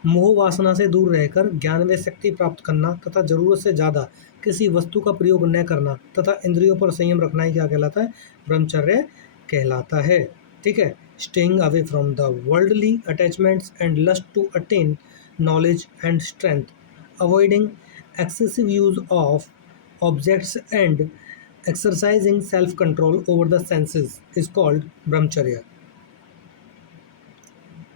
मोह वासना से दूर रहकर ज्ञान व शक्ति प्राप्त करना तथा जरूरत से ज़्यादा किसी वस्तु का प्रयोग न करना तथा इंद्रियों पर संयम रखना ही क्या कहलाता है? ब्रह्मचर्य कहलाता है, ठीक है। Staying away from the worldly attachments and lust to attain knowledge and strength, avoiding excessive use of objects and exercising self control over the senses is called brahmacharya.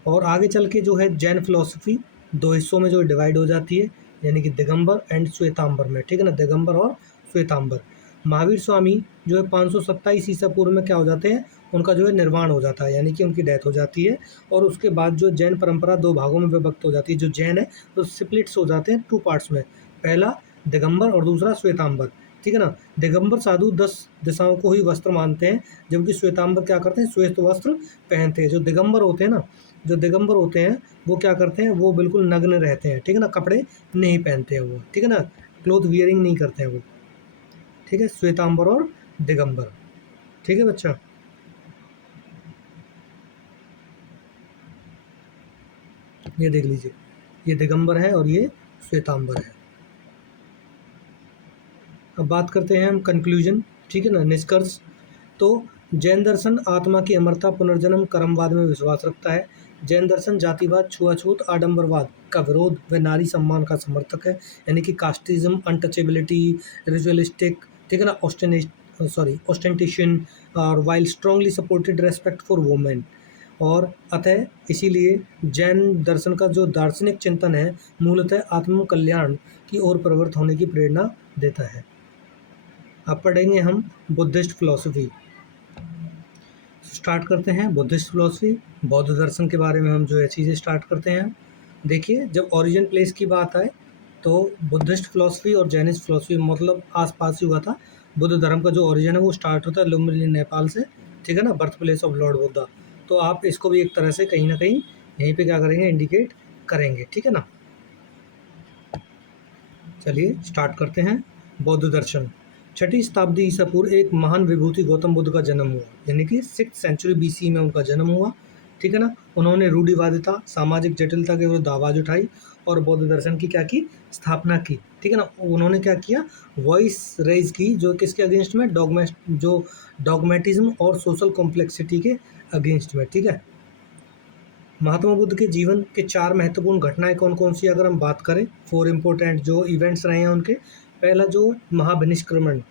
और आगे चल के जो है जैन फिलॉसफी 2 हिस्सों में जो डिवाइड हो जाती है, यानी कि दिगंबर एंड श्वेतांबर में, ठीक है ना, दिगंबर और श्वेतांबर। महावीर स्वामी जो है 527 ईसा पूर्व में क्या हो जाते हैं? उनका जो है निर्वाण हो जाता है, यानी कि उनकी डेथ हो जाती है। और उसके बाद जो जैन परंपरा 2 भागों में विभक्त हो जाती है। जो जैन है वो स्प्लिट्स हो जाते हैं 2 पार्ट्स में, पहला दिगंबर और दूसरा श्वेतांबर, ठीक है ना। दिगंबर साधु 10 दिशाओं को ही वस्त्र मानते हैं, जबकि श्वेतांबर क्या करते हैं? श्वेत वस्त्र पहनते हैं। जो दिगंबर होते हैं ना, जो दिगंबर होते हैं वो क्या करते हैं? वो बिल्कुल नग्न रहते हैं, ठीक है ना, कपड़े नहीं पहनते हैं वो, ठीक है ना, क्लोथ वियरिंग नहीं करते हैं वो, ठीक है। श्वेतांबर और दिगंबर, ठीक है बच्चा। ये देख लीजिए, ये दिगंबर है और ये श्वेतांबर है। अब बात करते हैं हम कंक्लूजन, ठीक है ना, निष्कर्ष। तो जैन दर्शन आत्मा की अमरता, पुनर्जन्म, कर्मवाद में विश्वास रखता है। जैन दर्शन जातिवाद, छुआछूत, आडंबरवाद का विरोध व नारी सम्मान का समर्थक है, यानी कि कास्टिज्म, अनटचेबिलिटी, रिचुअलिस्टिक, ठीक है ना, ऑस्टेंटेशन, और while strongly supported respect for women. और अतः इसीलिए जैन दर्शन का जो दार्शनिक चिंतन है मूलतः आत्म कल्याण की ओर प्रवृत्त होने की प्रेरणा देता है। अब पढ़ेंगे हम बुद्धिस्ट फिलॉसफी। स्टार्ट करते हैं बुद्धिस्ट फिलॉसफी, बौद्ध दर्शन के बारे में हम जो है चीज़ें स्टार्ट करते हैं। देखिए, जब ओरिजिन प्लेस की बात आए तो बुद्धिस्ट फिलॉसफी और जैनिस्ट फिलॉसफी मतलब आसपास ही हुआ था। बुद्ध धर्म का जो ओरिजिन है वो स्टार्ट होता है लुम्बिनी, नेपाल से, ठीक है ना, birth place of Lord Buddha. तो आप इसको भी एक तरह से कहीं ना कहीं यहीं पे क्या करेंगे? इंडिकेट करेंगे, ठीक है ना। चलिए स्टार्ट करते हैं। बौद्ध दर्शन, 6वीं शताब्दी ईसा पूर्व एक महान विभूति गौतम बुद्ध का जन्म हुआ, यानी कि 6th सेंचुरी BC में उनका जन्म हुआ, ठीक है ना। उन्होंने रूढ़िवादिता, सामाजिक जटिलता के विरुद्ध आवाज़ उठाई और बौद्ध दर्शन की क्या की? स्थापना की, ठीक है ना। उन्होंने क्या किया? वॉइस रेज की, जो किसके अगेंस्ट में? डॉगमेटिज्म और सोशल कॉम्प्लेक्सिटी के अगेंस्ट में, ठीक है। महात्मा बुद्ध के जीवन के 4 महत्वपूर्ण घटनाएं कौन कौन सी अगर हम बात करें, 4 इम्पोर्टेंट जो इवेंट्स रहे हैं उनके। पहला जो महाभिनिष्क्रमण,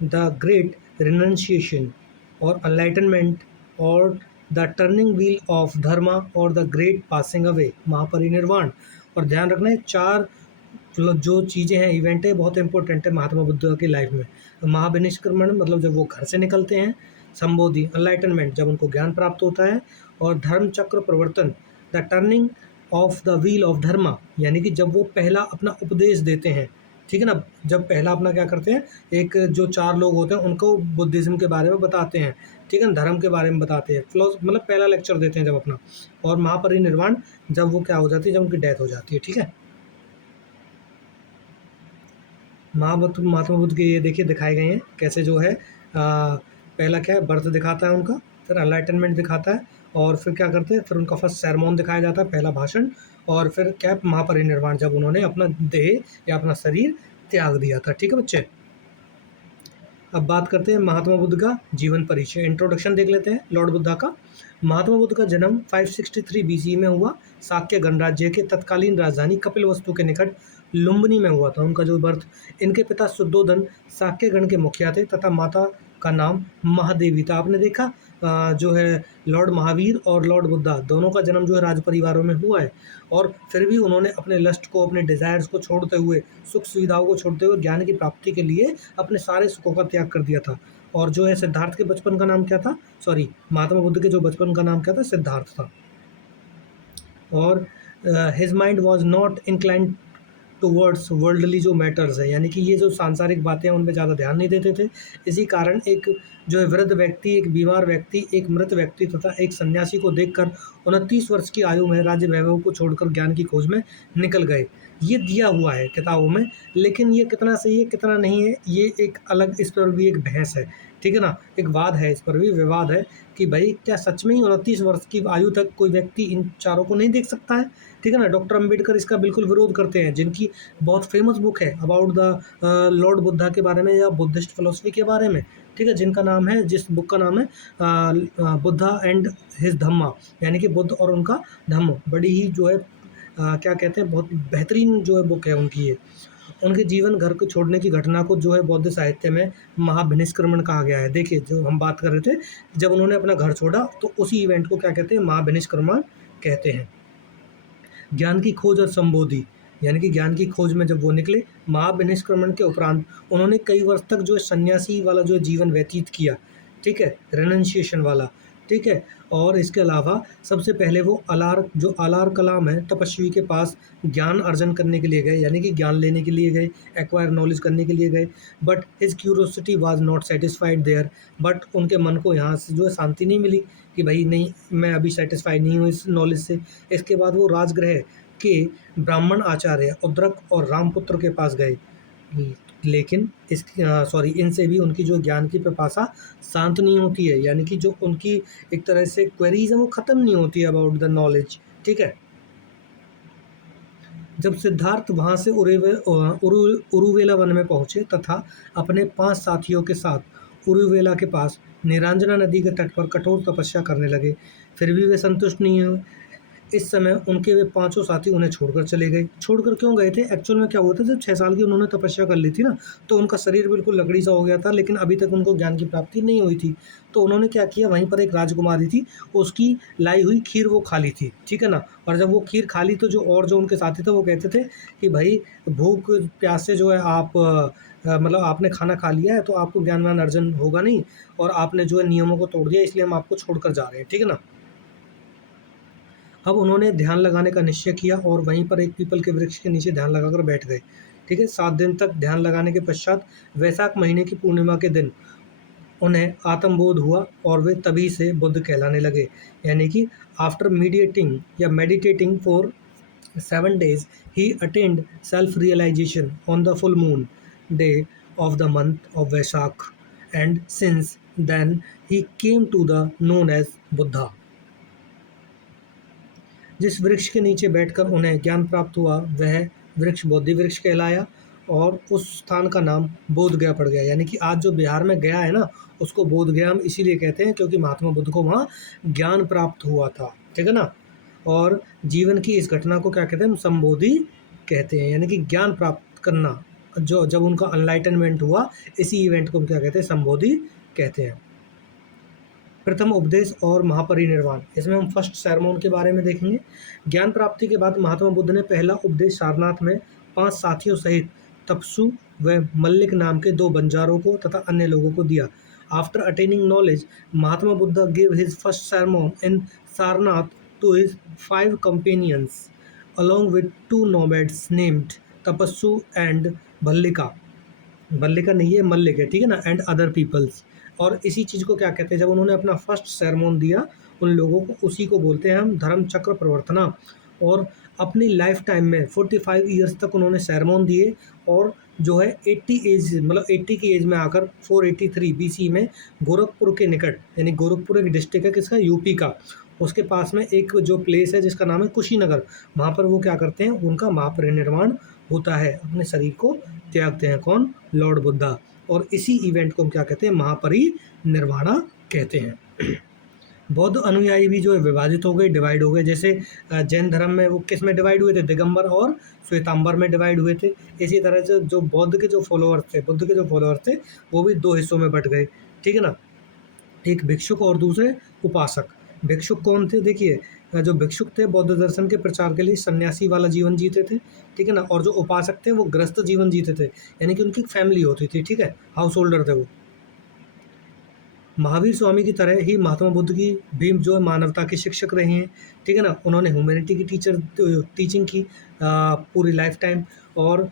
द ग्रेट रिनंसिएशन और एनलाइटनमेंट, और द टर्निंग व्हील ऑफ धर्मा और द ग्रेट पासिंग अवे, महापरिनिर्वाण। और ध्यान रखना है 4 जो चीज़ें हैं, इवेंट है, बहुत इंपॉर्टेंट है महात्मा बुद्ध की लाइफ में। महाभिनिष्क्रमण मतलब जब वो घर से निकलते हैं, संबोधि एनलाइटनमेंट जब उनको ज्ञान प्राप्त होता है, और धर्म चक्र प्रवर्तन, the turning of the wheel of dharma, यानी कि जब वो पहला अपना उपदेश देते हैं, ठीक है ना। जब पहला अपना क्या करते हैं, एक जो 4 लोग होते हैं उनको बुद्धिज़्म के बारे में बताते हैं, ठीक है ना, धर्म के बारे में बताते हैं, मतलब पहला लेक्चर देते हैं जब अपना। और महापरिनिर्वाण जब वो क्या हो जाती है? जब उनकी डेथ हो जाती है, ठीक है। महात्मा बुद्ध के ये देखिए दिखाए गए हैं कैसे जो है पहला क्या है, बर्थ दिखाता है उनका, फिर एनलाइटनमेंट दिखाता है, और फिर क्या करते हैं, फिर उनका फर्स्ट सेरेमोन दिखाया जाता है, पहला भाषण, और फिर क्या है, महापरिनिर्वाण, जब उन्होंने अपना देह या अपना शरीर त्याग दिया था। ठीक है बच्चे, अब बात करते हैं महात्मा बुद्ध का जीवन परिचय। इंट्रोडक्शन देख लेते हैं लॉर्ड बुद्धा का। महात्मा बुद्ध का जन्म 563 बीसी में हुआ, साक्य गणराज्य के तत्कालीन राजधानी कपिलवस्तु के निकट लुम्बिनी में हुआ था उनका जो बर्थ। इनके पिता शुद्धोधन साक्य गण के मुखिया थे तथा माता का नाम महादेवी था। आपने देखा जो है लॉर्ड महावीर और लॉर्ड बुद्धा दोनों का जन्म जो है राज परिवारों में हुआ है, और फिर भी उन्होंने अपने लस्ट को, अपने डिज़ायर्स को छोड़ते हुए, सुख सुविधाओं को छोड़ते हुए ज्ञान की प्राप्ति के लिए अपने सारे सुखों का त्याग कर दिया था। और जो है सिद्धार्थ के बचपन का नाम क्या था, सॉरी महात्मा बुद्ध के जो बचपन का नाम क्या था, सिद्धार्थ था। और his mind was not inclined towards worldly जो मैटर्स है, यानी कि ये जो सांसारिक बातें हैं उन पर ज़्यादा ध्यान नहीं देते थे। इसी कारण एक जो है वृद्ध व्यक्ति, एक बीमार व्यक्ति, एक मृत व्यक्ति तथा एक सन्यासी को देखकर 29 वर्ष की आयु में राज्य वैभव को छोड़कर ज्ञान की खोज में निकल गए। ये दिया हुआ है किताबों में, लेकिन ये कितना सही है कितना नहीं है ये एक अलग, इस पर भी एक बहस है। ठीक है ना, एक वाद है, इस पर भी विवाद है कि भाई क्या सच में ही 29 वर्ष की आयु तक कोई व्यक्ति इन चारों को नहीं देख सकता है। ठीक है ना, डॉक्टर अंबेडकर इसका बिल्कुल विरोध करते हैं, जिनकी बहुत फेमस बुक है अबाउट द लॉर्ड बुद्धा के बारे में या बुद्धिस्ट फिलोसफी के बारे में। ठीक है, जिनका नाम है, जिस बुक का नाम है बुद्धा एंड हिज धम्मा, यानी कि बुद्ध और उनका धम्म। बड़ी ही जो है क्या कहते हैं, बहुत बेहतरीन जो है बुक है उनकी ये। उनके जीवन घर को छोड़ने की घटना को जो है बौद्ध साहित्य में महाभिनिष्क्रमण कहा गया है। देखिए जो हम बात कर रहे थे, जब उन्होंने अपना घर छोड़ा तो उसी इवेंट को क्या कहते हैं, महाभिनिष्क्रमण कहते हैं। ज्ञान की खोज और संबोधि, यानी कि ज्ञान की खोज में जब वो निकले, महाभिनिष्क्रमण के उपरांत उन्होंने कई वर्ष तक जो है सन्यासी वाला जो जीवन व्यतीत किया। ठीक है, रेनन्शिएशन वाला। ठीक है, और इसके अलावा सबसे पहले वो जो अलार कलाम है तपस्वी के पास ज्ञान अर्जन करने के लिए गए, यानी कि ज्ञान लेने के लिए गए, एक्वायर नॉलेज करने के लिए गए। But his curiosity was not satisfied there, but उनके मन को यहाँ से जो है शांति नहीं मिली कि भाई नहीं, मैं अभी सेटिस्फाइड नहीं हूँ इस नॉलेज से। इसके बाद वो राजगृह के ब्राह्मण आचार्य उद्रक और रामपुत्र के पास गए, लेकिन इनसे भी उनकी जो ज्ञान की पिपासा शांत नहीं होती है, यानी कि जो उनकी एक तरह से क्वेरीज है वो ख़त्म नहीं होती है अबाउट द नॉलेज। ठीक है, जब सिद्धार्थ वहाँ से उरुवेला वन में पहुँचे तथा अपने 5 साथियों के साथ उरुवेला के पास निरांजना नदी के तट पर कठोर तपस्या करने लगे, फिर भी वे संतुष्ट नहीं हुए। इस समय उनके वे 5 साथी उन्हें छोड़कर चले गए। छोड़कर क्यों गए थे, एक्चुअल में क्या हुआ था, जब 6 साल की उन्होंने तपस्या कर ली थी ना, तो उनका शरीर बिल्कुल लकड़ी सा हो गया था, लेकिन अभी तक उनको ज्ञान की प्राप्ति नहीं हुई थी। तो उन्होंने क्या किया, वहीं पर एक राजकुमारी थी, उसकी लाई हुई खीर वो खा ली थी। ठीक है ना, और जब वो खीर खा ली तो जो उनके साथी थे वो कहते थे कि भाई भूख प्यास से जो है आप मतलब आपने खाना खा लिया है तो आपको ज्ञान अर्जन होगा नहीं, और आपने जो है नियमों को तोड़ दिया, इसलिए हम आपको छोड़कर जा रहे हैं। ठीक है ना, अब उन्होंने ध्यान लगाने का निश्चय किया और वहीं पर एक पीपल के वृक्ष के नीचे ध्यान लगाकर बैठ गए। ठीक है, 7 दिन तक ध्यान लगाने के पश्चात वैशाख महीने की पूर्णिमा के दिन उन्हें आत्मबोध हुआ और वे तभी से बुद्ध कहलाने लगे। यानी कि आफ्टर मीडिएटिंग या meditating for 7 days he attained self realisation on the full moon day of the month of Vaishakh, and since then he came to the known as Buddha. जिस वृक्ष के नीचे बैठकर उन्हें ज्ञान प्राप्त हुआ वह वृक्ष बोधि वृक्ष कहलाया, और उस स्थान का नाम बोध गया पड़ गया। यानी कि आज जो बिहार में गया है ना, उसको बोध गया हम इसीलिए कहते हैं क्योंकि महात्मा बुद्ध को वहाँ ज्ञान प्राप्त हुआ था। ठीक है ना, और जीवन की इस घटना को क्या कहते हैं, हम संबोधि कहते हैं, यानी कि ज्ञान प्राप्त करना। जो जब उनका अनलाइटनमेंट हुआ, इसी इवेंट को हम क्या कहते हैं, संबोधि कहते हैं। प्रथम उपदेश और महापरिनिर्वाण, इसमें हम फर्स्ट सेरेमोन के बारे में देखेंगे। ज्ञान प्राप्ति के बाद महात्मा बुद्ध ने पहला उपदेश सारनाथ में 5 साथियों सहित तपसु व मल्लिक नाम के 2 बंजारों को तथा अन्य लोगों को दिया। After attaining knowledge, Mahatma Buddha give his first sermon in Sarnath to his 5 companions along with 2 nomads named Tapassu and Bhallika. Bhallika नहीं है, मल्लिक है। ठीक है ना, एंड अदर पीपल्स। और इसी चीज़ को क्या कहते हैं, जब उन्होंने अपना फर्स्ट सेरेमोन दिया उन लोगों को, उसी को बोलते हैं हम धर्म चक्र प्रवर्तना। और अपनी लाइफ टाइम में 45 ईयर्स तक उन्होंने सरमोन दिए और जो है 80 एज मतलब 80 की एज में आकर 483 बीसी में गोरखपुर के निकट, यानी गोरखपुर एक डिस्ट्रिक्ट है किसका, यूपी का, उसके पास में एक जो प्लेस है जिसका नाम है कुशीनगर, वहाँ पर वो क्या करते हैं, उनका महापरिनिर्वाण होता है, अपने शरीर को त्यागते हैं। कौन? लॉर्ड बुद्धा। और इसी इवेंट को हम क्या कहते हैं, महापरिनिर्वाणा कहते हैं। बौद्ध अनुयायी भी जो है विभाजित हो गए, डिवाइड हो गए। जैसे जैन धर्म में वो किस में डिवाइड हुए थे, दिगंबर और श्वेतांबर में डिवाइड हुए थे। इसी तरह से जो बौद्ध के जो फॉलोअर्स थे, बुद्ध के जो फॉलोअर्स थे, वो भी दो हिस्सों में बट गए, ठीक है ना। एक भिक्षुक और दूसरे उपासक। भिक्षुक कौन थे? देखिए, जो भिक्षुक थे बौद्ध दर्शन के प्रचार के लिए सन्यासी वाला जीवन जीते थे, ठीक है ना। और जो उपासक थे वो गृहस्थ जीवन जीते थे, यानी कि उनकी फैमिली होती थी, ठीक है, हाउस होल्डर थे वो। महावीर स्वामी की तरह ही महात्मा बुद्ध की भी जो है मानवता के शिक्षक रहे हैं, ठीक है ना। उन्होंने ह्यूमैनिटी की टीचिंग की पूरी लाइफ टाइम, और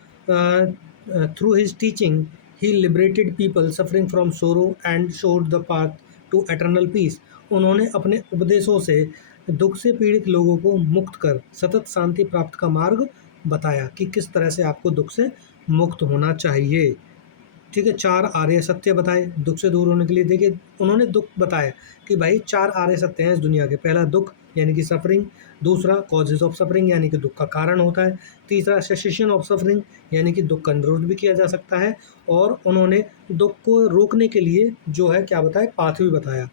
through his teaching he liberated people suffering from sorrow and showed the path to eternal peace. उन्होंने अपने उपदेशों से दुख से पीड़ित लोगों को मुक्त कर सतत शांति प्राप्त का मार्ग बताया कि किस तरह से आपको दुख से मुक्त होना चाहिए, ठीक है। 4 आर्य सत्य बताए दुख से दूर होने के लिए। देखिए, उन्होंने दुख बताया कि भाई 4 आर्य सत्य हैं इस दुनिया के। पहला दुख यानी कि सफरिंग, दूसरा कॉजेज ऑफ सफरिंग यानी कि दुख का कारण होता है, तीसरा सेसेशन ऑफ सफरिंग यानी कि दुख का निरोध भी किया जा सकता है, और उन्होंने दुख को रोकने के लिए जो है क्या बताया, पाथ भी बताया,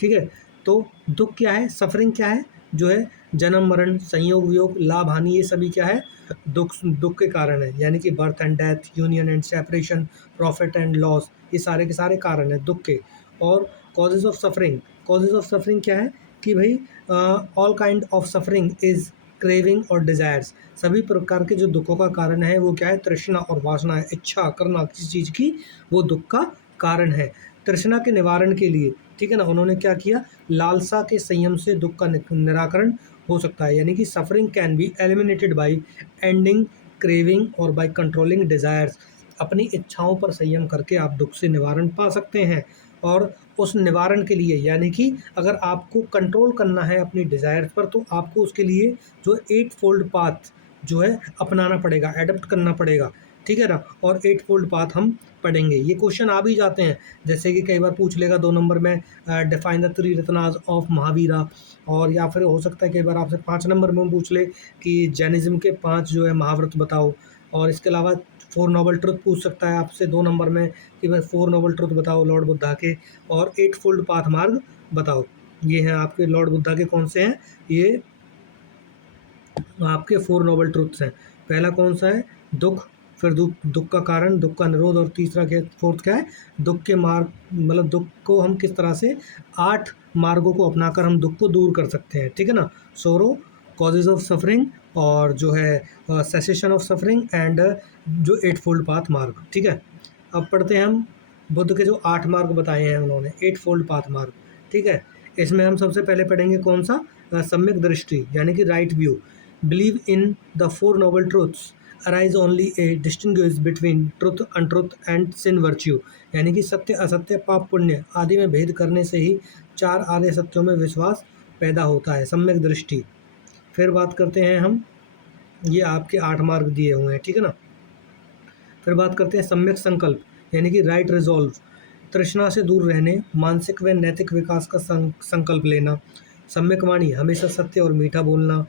ठीक है। तो दुख क्या है, सफरिंग क्या है, जो है जन्म मरण संयोग वियोग लाभ हानि, ये सभी क्या है, दुख के कारण है, यानी कि birth and death, union and separation, profit and loss, ये सारे के सारे कारण हैं दुख के। और causes of suffering, causes of suffering क्या है कि भाई all kind of suffering is craving और डिजायर्स। सभी प्रकार के जो दुखों का कारण है वो क्या है, तृष्णा और वासना है, इच्छा करना किसी चीज़ की, वो दुख का कारण है। तृष्णा के निवारण के लिए, ठीक है ना, उन्होंने क्या किया, लालसा के संयम से दुख का निराकरण हो सकता है, यानी कि suffering can be eliminated bye ending craving और बाय कंट्रोलिंग डिजायर्स। अपनी इच्छाओं पर संयम करके आप दुख से निवारण पा सकते हैं। और उस निवारण के लिए, यानी कि अगर आपको कंट्रोल करना है अपनी डिजायर्स पर, तो आपको उसके लिए जो 8 फोल्ड पाथ जो है अपनाना पड़ेगा, एडप्ट करना पड़ेगा, ठीक है ना। और 8 फोल्ड पाथ हम पढ़ेंगे। ये क्वेश्चन आ भी जाते हैं, जैसे कि कई बार पूछ लेगा 2 नंबर में, define the 3 Ratnas of Mahavira, और या फिर हो सकता है कई बार आपसे 5 नंबर में पूछ ले कि जैनिज्म के 5 जो है महाव्रत बताओ। और इसके अलावा 4 नोबल ट्रुथ पूछ सकता है आपसे 2 नंबर में कि भाई 4 नोबल ट्रुथ बताओ लॉर्ड बुद्धा के, और 8 फोल्ड पाथ मार्ग बताओ। ये हैं आपके लॉर्ड बुद्धा के, कौन से हैं ये, आपके 4 नोबल ट्रुथ्स हैं। पहला कौन सा है, दुख, फिर दुख का कारण, दुख का निरोध, और तीसरा क्या, फोर्थ क्या है, दुख के मार्ग, मतलब दुख को हम किस तरह से 8 मार्गों को अपनाकर हम दुख को दूर कर सकते हैं, ठीक है ना। सोरो, कॉजेज ऑफ सफरिंग, और जो है सेसेशन ऑफ सफरिंग, एंड जो 8 फोल्ड पाथ मार्ग, ठीक है। अब पढ़ते हैं हम बुद्ध के जो 8 मार्ग बताए हैं उन्होंने, 8 फोल्ड पाथ मार्ग, ठीक है। इसमें हम सबसे पहले पढ़ेंगे कौन सा, सम्यक दृष्टि यानी कि right view. Believe in the 4 noble truths arise only a distinguish between truth untruth and sin virtue, यानी कि सत्य असत्य पाप पुण्य आदि में भेद करने से ही 4 आर्य सत्यों में विश्वास पैदा होता है, सम्यक दृष्टि। फिर बात करते हैं हम, ये आपके 8 मार्ग दिए हुए हैं, ठीक है ना। फिर बात करते हैं सम्यक संकल्प, यानी कि राइट रिजॉल्व, तृष्णा से दूर रहने, मानसिक व नैतिक विकास का संकल्प लेना। सम्यक वाणी, हमेशा सत्य और मीठा बोलना।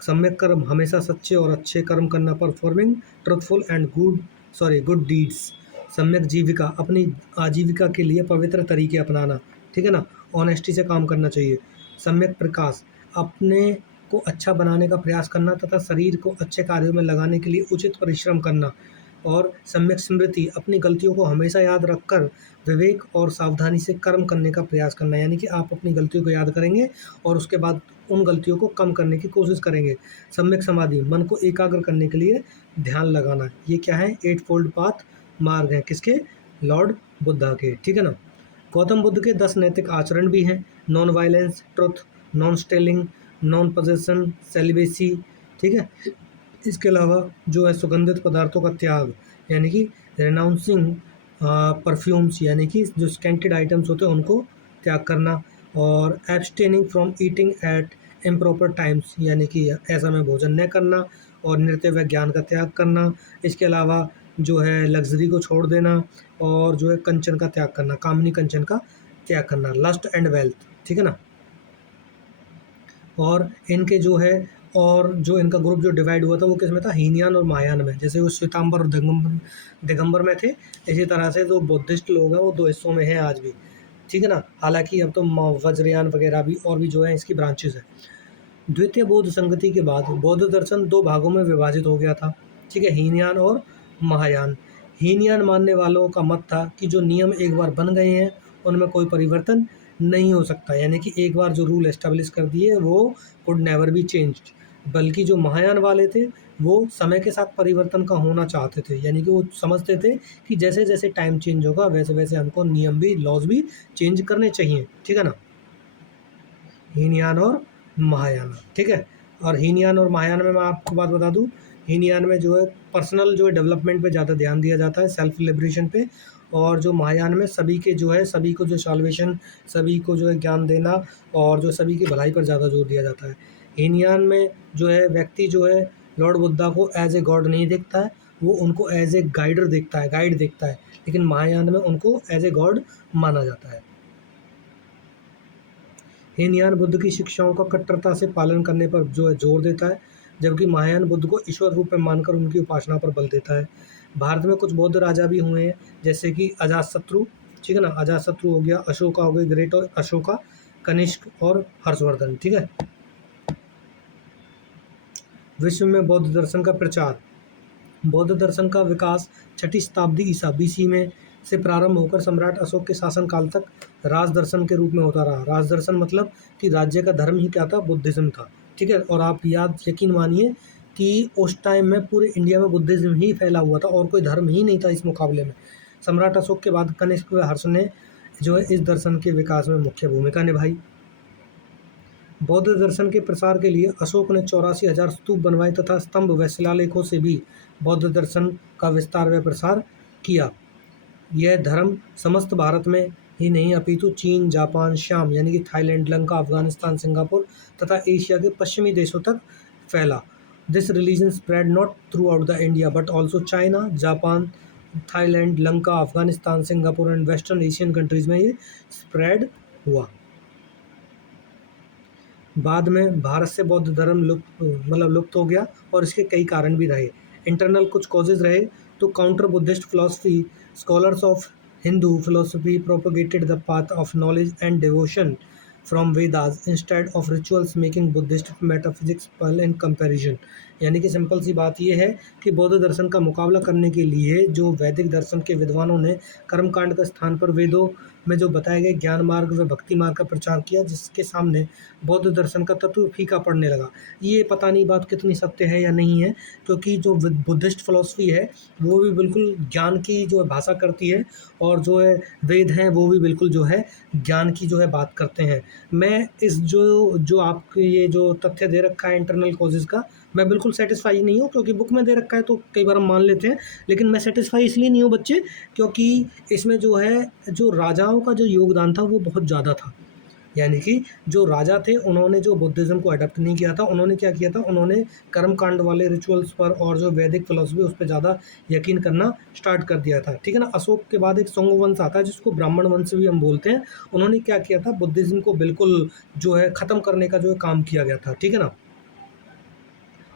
सम्यक कर्म, हमेशा सच्चे और अच्छे कर्म करना, performing truthful and good deeds. सम्यक जीविका, अपनी आजीविका के लिए पवित्र तरीके अपनाना, ठीक है ना, ऑनेस्टी से काम करना चाहिए। सम्यक प्रकाश, अपने को अच्छा बनाने का प्रयास करना तथा शरीर को अच्छे कार्यों में लगाने के लिए उचित परिश्रम करना। और सम्यक स्मृति, अपनी गलतियों को हमेशा याद रखकर विवेक और सावधानी से कर्म करने का प्रयास करना, यानी कि आप अपनी गलतियों को याद करेंगे और उसके बाद उन गलतियों को कम करने की कोशिश करेंगे। सम्यक समाधि, मन को एकाग्र करने के लिए ध्यान लगाना। ये क्या है, 8 फोल्ड पाथ मार्ग हैं, किसके, लॉर्ड बुद्धा के, ठीक है ना। गौतम बुद्ध के 10 नैतिक आचरण भी हैं, non violence, truth, non stealing, non possession, celibacy, ठीक है। इसके अलावा जो है सुगंधित पदार्थों का त्याग, यानी कि रेनाउंसिंग परफ्यूम्स, यानी कि जो स्कैंटेड आइटम्स होते हैं उनको त्याग करना। और abstaining from eating at improper times यानी कि असमय भोजन न करना, और नृत्य व ज्ञान का त्याग करना। इसके अलावा जो है लग्ज़री को छोड़ देना, और जो है कंचन का त्याग करना, कामनी कंचन का त्याग करना, लस्ट एंड वेल्थ, ठीक है ना। और इनके जो है, और जो इनका ग्रुप जो डिवाइड हुआ था वो किस में था, हीनयान और महायान में। जैसे वो श्वेतांबर और दिगंबर में थे, इसी तरह से जो बुद्धिस्ट लोग हैं वो दो हिस्सों में हैं आज भी, ठीक है ना। हालांकि अब तो वज्रयान वगैरह भी और भी जो है इसकी ब्रांचेज है। द्वितीय बौद्ध संगति के बाद बौद्ध दर्शन दो भागों में विभाजित हो गया था, ठीक है, हीनयान और महायान। हीनयान मानने वालों का मत था कि जो नियम एक बार बन गए हैं उनमें कोई परिवर्तन नहीं हो सकता, यानी कि एक बार जो रूल एस्टेब्लिश कर दिए वो कुड नेवर बी चेंज्ड। बल्कि जो महायान वाले थे वो समय के साथ परिवर्तन का होना चाहते थे, यानी कि वो समझते थे कि जैसे जैसे टाइम चेंज होगा वैसे वैसे हमको नियम भी, लॉज भी चेंज करने चाहिए, ठीक है ना। हीनयान और महायान, ठीक है। और हीनयान और महायान में मैं आपको बात बता दूं, हीनयान में जो है पर्सनल जो है डेवलपमेंट पे ज़्यादा ध्यान दिया जाता है, सेल्फ लिबरेशन पे। और जो महायान में सभी के जो है, सभी को जो साल्वेशन, सभी को जो है ज्ञान देना, और जो सभी की भलाई पर ज़्यादा जोर दिया जाता है। हीनयान में जो है व्यक्ति जो है लॉर्ड बुद्धा को एज ए गॉड नहीं देखता है, वो उनको एज ए गाइडर देखता है, गाइड देखता है। लेकिन महायान में उनको एज ए गॉड माना जाता है। हीनयान बुद्ध की शिक्षाओं का कट्टरता से पालन करने पर जो है जोर देता है, जबकि महायान बुद्ध को ईश्वर रूप में मानकर उनकी उपासना पर बल देता है। भारत में कुछ बौद्ध राजा भी हुए हैं, जैसे कि अजातशत्रु, ठीक है ना, अजातशत्रु हो गया, अशोका हो गए, ग्रेट अशोका, कनिष्क और हर्षवर्धन, ठीक है। विश्व में बौद्ध दर्शन का प्रचार। बौद्ध दर्शन का विकास 6ठी शताब्दी ईसा बीसी में से प्रारंभ होकर सम्राट अशोक के शासनकाल तक राज दर्शन के रूप में होता रहा। राज दर्शन मतलब कि राज्य का धर्म ही क्या था, बुद्धिज्म था, ठीक है। और आप यकीन मानिए कि उस टाइम में पूरे इंडिया में बुद्धिज्म ही फैला हुआ था और कोई धर्म ही नहीं था इस मुकाबले में। सम्राट अशोक के बाद कनिष्क व हर्ष ने जो है इस दर्शन के विकास में मुख्य भूमिका निभाई। बौद्ध दर्शन के प्रसार के लिए अशोक ने 84,000 स्तूप बनवाए तथा स्तंभ व शिलालेखों से भी बौद्ध दर्शन का विस्तार व प्रसार किया। यह धर्म समस्त भारत में ही नहीं अपितु चीन, जापान, श्याम यानी कि थाईलैंड, लंका, अफगानिस्तान, सिंगापुर तथा एशिया के पश्चिमी देशों तक फैला। This religion spread not through out the India but also China, Japan, Thailand, Lanka, Afghanistan, Singapore and western Asian countries में ये स्प्रेड हुआ। बाद में भारत से बौद्ध धर्म लुप्त हो गया, और इसके कई कारण भी रहे। इंटरनल कुछ कॉजेज रहे, तो counter Buddhist philosophy, scholars of Hindu philosophy propagated the path of knowledge and devotion from Vedas instead of rituals, making Buddhist metaphysics पल इन कंपैरिजन। यानी कि सिंपल सी बात यह है कि बौद्ध दर्शन का मुकाबला करने के लिए जो वैदिक दर्शन के विद्वानों ने कर्मकांड के स्थान पर वेदों में जो बताए गए ज्ञान मार्ग व भक्ति मार्ग का प्रचार किया, जिसके सामने बौद्ध दर्शन का तत्व फीका पड़ने लगा। ये पता नहीं बात कितनी सत्य है या नहीं है, क्योंकि जो बुद्धिस्ट फिलॉसफी है वो भी बिल्कुल ज्ञान की जो है भाषा करती है, और जो है वेद हैं वो भी बिल्कुल जो है ज्ञान की जो है बात करते हैं। मैं इस जो आपके ये जो तथ्य दे रखा है इंटरनल कॉजेज़ का, मैं बिल्कुल सेटिस्फाई नहीं हूँ, क्योंकि बुक में दे रखा है तो कई बार हम मान लेते हैं, लेकिन मैं सेटिस्फाई इसलिए नहीं हूँ बच्चे, क्योंकि इसमें जो है जो राजाओं का जो योगदान था वो बहुत ज़्यादा था। यानी कि जो राजा थे उन्होंने जो बुद्धिज़्म को अडॉप्ट नहीं किया था, उन्होंने क्या किया था, उन्होंने कर्मकांड वाले रिचुअल्स पर और जो वैदिक फिलॉसफी उस पे ज़्यादा यकीन करना स्टार्ट कर दिया था, ठीक है ना। अशोक के बाद एक सोंग वंश आता है जिसको ब्राह्मण वंश भी हम बोलते हैं। उन्होंने क्या किया था, बुद्धिज़्म को बिल्कुल जो है ख़त्म करने का जो है काम किया गया था, ठीक है ना।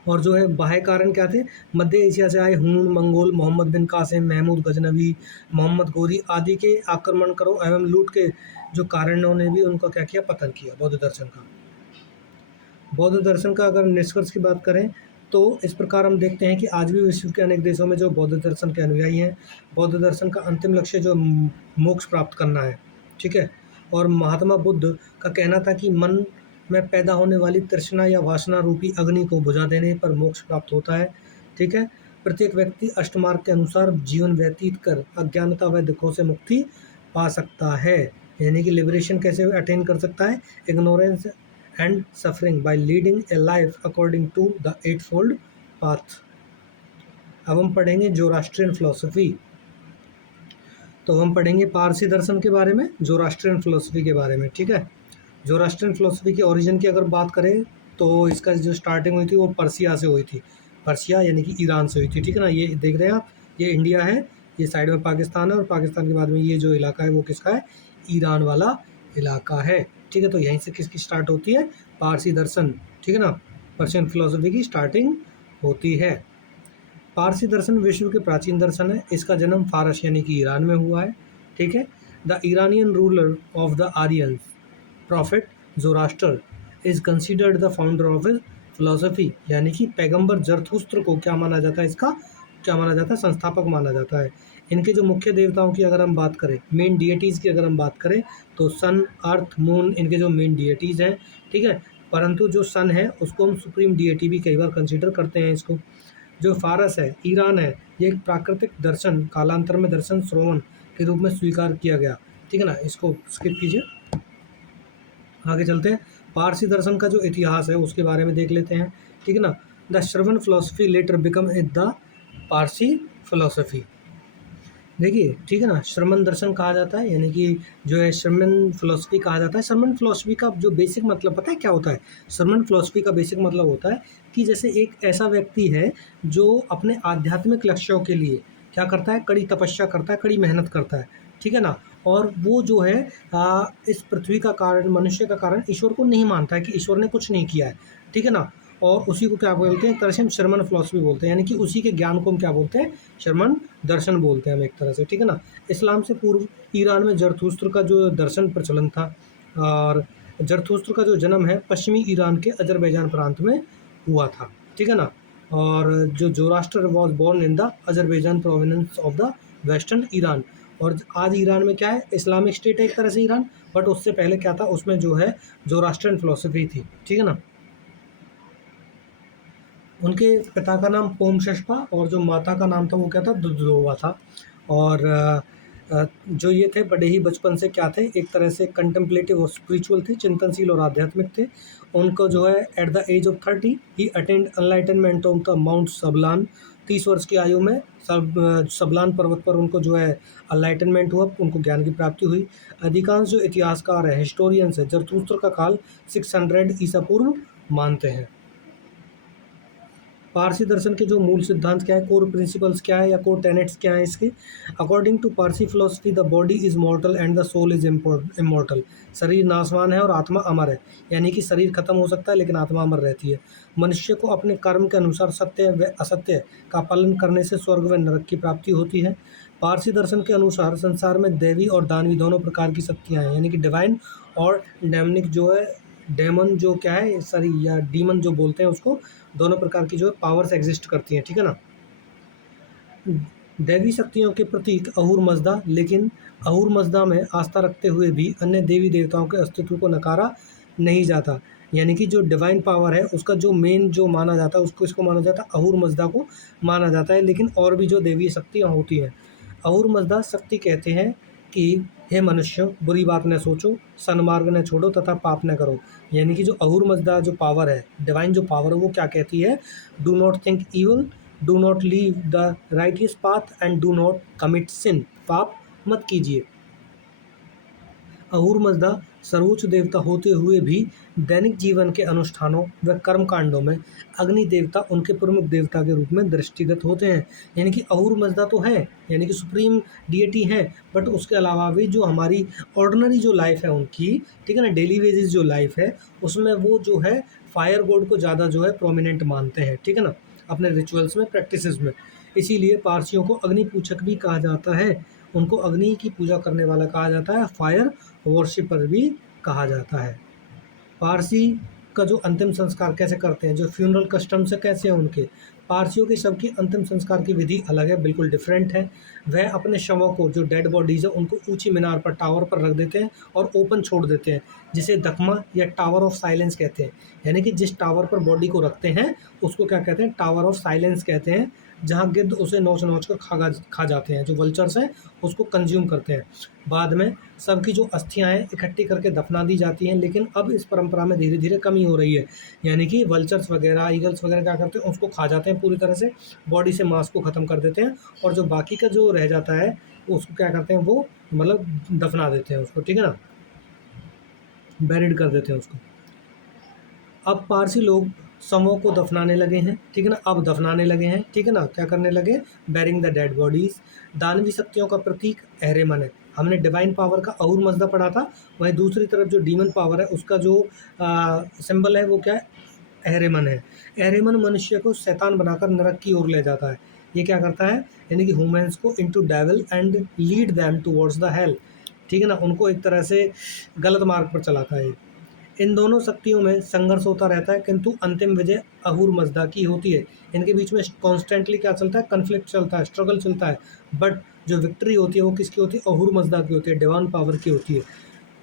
और जो है बाह्य कारण क्या थे, मध्य एशिया से आए हूण, मंगोल, मोहम्मद बिन कासिम, महमूद गजनवी, मोहम्मद गोरी आदि के आक्रमण करो एवं लूट के जो कारणों ने भी उनका क्या किया, पतन किया बौद्ध दर्शन का। बौद्ध दर्शन का अगर निष्कर्ष की बात करें तो इस प्रकार हम देखते हैं कि आज भी विश्व के अनेक देशों में जो बौद्ध दर्शन के अनुयायी हैं, बौद्ध दर्शन का अंतिम लक्ष्य जो मोक्ष प्राप्त करना है, ठीक है। और महात्मा बुद्ध का कहना था कि मन में पैदा होने वाली तृष्णा या वासना रूपी अग्नि को बुझा देने पर मोक्ष प्राप्त होता है, ठीक है। प्रत्येक व्यक्ति अष्टमार्ग के अनुसार जीवन व्यतीत कर अज्ञानता व दुखों से मुक्ति पा सकता है, यानी कि लिबरेशन कैसे अटेन कर सकता है, ignorance and suffering by leading a life according to the eightfold path. अब हम पढ़ेंगे जोरास्ट्रियन फिलोसफी। तो हम पढ़ेंगे पारसी दर्शन के बारे में, जोरास्ट्रियन फिलोसफी के बारे में, ठीक है। ज़ोरास्ट्रियन फिलोसफी के ओरिजिन की अगर बात करें तो इसका जो स्टार्टिंग हुई थी वो पर्सिया से हुई थी। पर्सिया यानी कि ईरान से हुई थी, ठीक है ना। ये देख रहे हैं आप, ये इंडिया है, ये साइड में पाकिस्तान है, और पाकिस्तान के बाद में ये जो इलाका है वो किसका है, ईरान वाला इलाका है, ठीक है। तो यहीं से किसकी स्टार्ट होती है, पारसी दर्शन, ठीक है ना। पर्शियन फिलोसफी की स्टार्टिंग होती है। पारसी दर्शन विश्व के प्राचीन दर्शन है। इसका जन्म फारस यानी कि ईरान में हुआ है, ठीक है। The Iranian ruler of the Aryans prophet Zoroaster is considered the founder of his philosophy, यानी कि पैगंबर जरथुस्त्र को क्या माना जाता है, इसका क्या माना जाता है, संस्थापक माना जाता है। इनके जो मुख्य देवताओं की अगर हम बात करें, मेन डिएटीज़ की अगर हम बात करें, तो सन, अर्थ, मून इनके जो मेन डिएटीज़ हैं, ठीक है। परंतु जो सन है उसको हम सुप्रीम डिएटी भी कई बार कंसिडर करते हैं इसको। जो फारस है, ईरान है, ये एक प्राकृतिक दर्शन कालांतर में दर्शन श्रवण के रूप में स्वीकार किया गया, ठीक है ना। इसको स्किप कीजिए, आगे चलते हैं। पारसी दर्शन का जो इतिहास है उसके बारे में देख लेते हैं, ठीक है ना। The Shravan philosophy letter become the Parsi philosophy. देखिए, ठीक है ना, श्रमण दर्शन कहा जाता है, यानी कि जो है श्रमण फिलोसफी कहा जाता है। श्रमण फिलोसफी का जो बेसिक मतलब पता है क्या होता है? श्रमण फिलोसफी का बेसिक मतलब होता है कि जैसे एक ऐसा व्यक्ति है जो अपने आध्यात्मिक लक्ष्यों के लिए क्या करता है, कड़ी तपस्या करता है, कड़ी मेहनत करता है, ठीक है ना। और वो जो है इस पृथ्वी का कारण, मनुष्य का कारण ईश्वर को नहीं मानता है कि ईश्वर ने कुछ नहीं किया है, ठीक है ना। और उसी को क्या बोलते हैं, एक तरह से हम श्रमण फिलोसफी बोलते हैं, यानी कि उसी के ज्ञान को हम क्या बोलते हैं, श्रमण दर्शन बोलते हैं हम एक तरह से, ठीक है ना। इस्लाम से पूर्व ईरान में जरथुस्त्र का जो दर्शन प्रचलन था, और जरथुस्त्र का जो जन्म है पश्चिमी ईरान के अजरबैजान प्रांत में हुआ था, ठीक है ना। और जो Zoroaster was born in the Azerbaijan province of the western Iran. और आज ईरान में क्या है, इस्लामिक स्टेट है एक तरह से ईरान, बट उससे पहले क्या था, उसमें जो है जोरास्ट्रियन फिलोसफी थी, ठीक है ना। उनके पिता का नाम पोमशश्पा और जो माता का नाम था वो क्या था, दुधोवा था। और जो ये थे बड़े ही बचपन से क्या थे, एक तरह से कंटेम्पलेटिव और स्पिरिचुअल थे, चिंतनशील और आध्यात्मिक थे। उनको जो है at the age of 30 he attained enlightenment on the mount Sabalan. 30 वर्ष की आयु में सबलान पर्वत पर उनको जो है अनलाइटनमेंट हुआ, उनको ज्ञान की प्राप्ति हुई। अधिकांश जो इतिहासकार हैं, हिस्टोरियंस है, जरथुस्त्र का काल 600 ईसा पूर्व मानते हैं। पारसी दर्शन के जो मूल सिद्धांत क्या है, कोर प्रिंसिपल्स क्या है या कोर टेनेट्स क्या है इसके। According to Parsi philosophy the body is mortal and the soul is immortal. शरीर नाशवान है और आत्मा अमर है, यानी कि शरीर खत्म हो सकता है लेकिन आत्मा अमर रहती है। मनुष्य को अपने कर्म के अनुसार सत्य व असत्य का पालन करने से स्वर्ग व नरक की प्राप्ति होती है। पारसी दर्शन के अनुसार संसार में दैवी और दानवी दोनों प्रकार की शक्तियाँ हैं, यानी कि डिवाइन और डेमनिक जो है, डेमन जो क्या है, सॉरी, या डीमन जो बोलते हैं उसको, दोनों प्रकार की जो है पावर्स एग्जिस्ट करती हैं, ठीक है ना। दैवी शक्तियों के प्रतीक अहूर मजदा, लेकिन अहूर मजदा में आस्था रखते हुए भी अन्य देवी देवताओं के अस्तित्व को नकारा नहीं जाता। यानी कि जो डिवाइन पावर है उसका जो मेन जो माना जाता है उसको, इसको माना जाता है, अहूर मजदा को माना जाता है। लेकिन और भी जो देवी शक्तियाँ होती हैं, अहूर मजदा शक्ति कहते हैं कि हे मनुष्य, बुरी बात न सोचो, सन्मार्ग न छोड़ो तथा पाप न करो। यानी कि जो अहूर मजदा जो पावर है, डिवाइन जो पावर है, वो क्या कहती है, do not think evil, do not leave the righteous path and do not commit sin. पाप मत कीजिए। अहूर मजदा सर्वोच्च देवता होते हुए भी दैनिक जीवन के अनुष्ठानों व कर्म कांडों में अग्नि देवता उनके प्रमुख देवता के रूप में दृष्टिगत होते हैं। यानी कि अहूर मजदा तो है, यानी कि सुप्रीम डिएटी है, बट उसके अलावा भी जो हमारी ऑर्डिनरी जो लाइफ है उनकी, ठीक है ना, डेली बेसिस जो लाइफ है, उसमें वो जो है फायर गॉड को ज़्यादा जो है प्रोमिनेंट मानते हैं, ठीक है ना, अपने रिचुअल्स में, प्रैक्टिसेस में। इसीलिए पारसियों को अग्नि पूजक भी कहा जाता है। उनको अग्नि की पूजा करने वाला कहा जाता है, फायर वर्शिपर भी कहा जाता है। पारसी का जो अंतिम संस्कार कैसे करते हैं, जो फ्यूनरल कस्टम्स है कैसे हैं उनके, पारसियों की सबकी अंतिम संस्कार की विधि अलग है, बिल्कुल डिफरेंट है। वह अपने शवों को, जो डेड बॉडीज़ है, उनको ऊंची मीनार पर, टावर पर रख देते हैं और ओपन छोड़ देते हैं, जिसे दखमा या टावर ऑफ साइलेंस कहते हैं। यानी कि जिस टावर पर बॉडी को रखते हैं उसको क्या कहते हैं, टावर ऑफ साइलेंस कहते हैं, जहाँ गिद्ध उसे नोच नोच कर खा जाते हैं, जो वल्चर्स हैं उसको कंज्यूम करते हैं। बाद में सबकी जो अस्थियाँ हैं इकट्ठी करके दफना दी जाती हैं, लेकिन अब इस परंपरा में धीरे धीरे कमी हो रही है। यानी कि वल्चर्स वगैरह, ईगल्स वगैरह क्या करते हैं, उसको खा जाते हैं पूरी तरह से, बॉडी से मांस को ख़त्म कर देते हैं, और जो बाकी का जो रह जाता है उसको क्या करते हैं, वो मतलब दफना देते हैं उसको, ठीक है ना। बेरिड कर देते हैं उसको। अब पारसी लोग शवों को दफनाने लगे हैं, ठीक है ना, अब दफनाने लगे हैं, ठीक है ना, क्या करने लगे, बैरिंग द डेड बॉडीज। दानवी शक्तियों का प्रतीक अहरेमन है। हमने डिवाइन पावर का अहूर मजदा पढ़ा था, वहीं दूसरी तरफ जो डीमन पावर है उसका जो सिंबल है वो क्या है, अहरेमन है। अहरेमन मनुष्य को शैतान बनाकर नरक की ओर ले जाता है। ये क्या करता है, यानी कि ह्यूमंस को into devil and lead them towards the hell, ठीक है ना, उनको एक तरह से गलत मार्ग पर चलाता है। इन दोनों शक्तियों में संघर्ष होता रहता है, किंतु अंतिम विजय अहूर मजदा की होती है। इनके बीच में कॉन्स्टेंटली क्या चलता है, कन्फ्लिक्ट चलता है, स्ट्रगल चलता है, बट जो विक्ट्री होती है वो किसकी होती है, अहूर मजदा की होती है, डिवाइन पावर की होती है।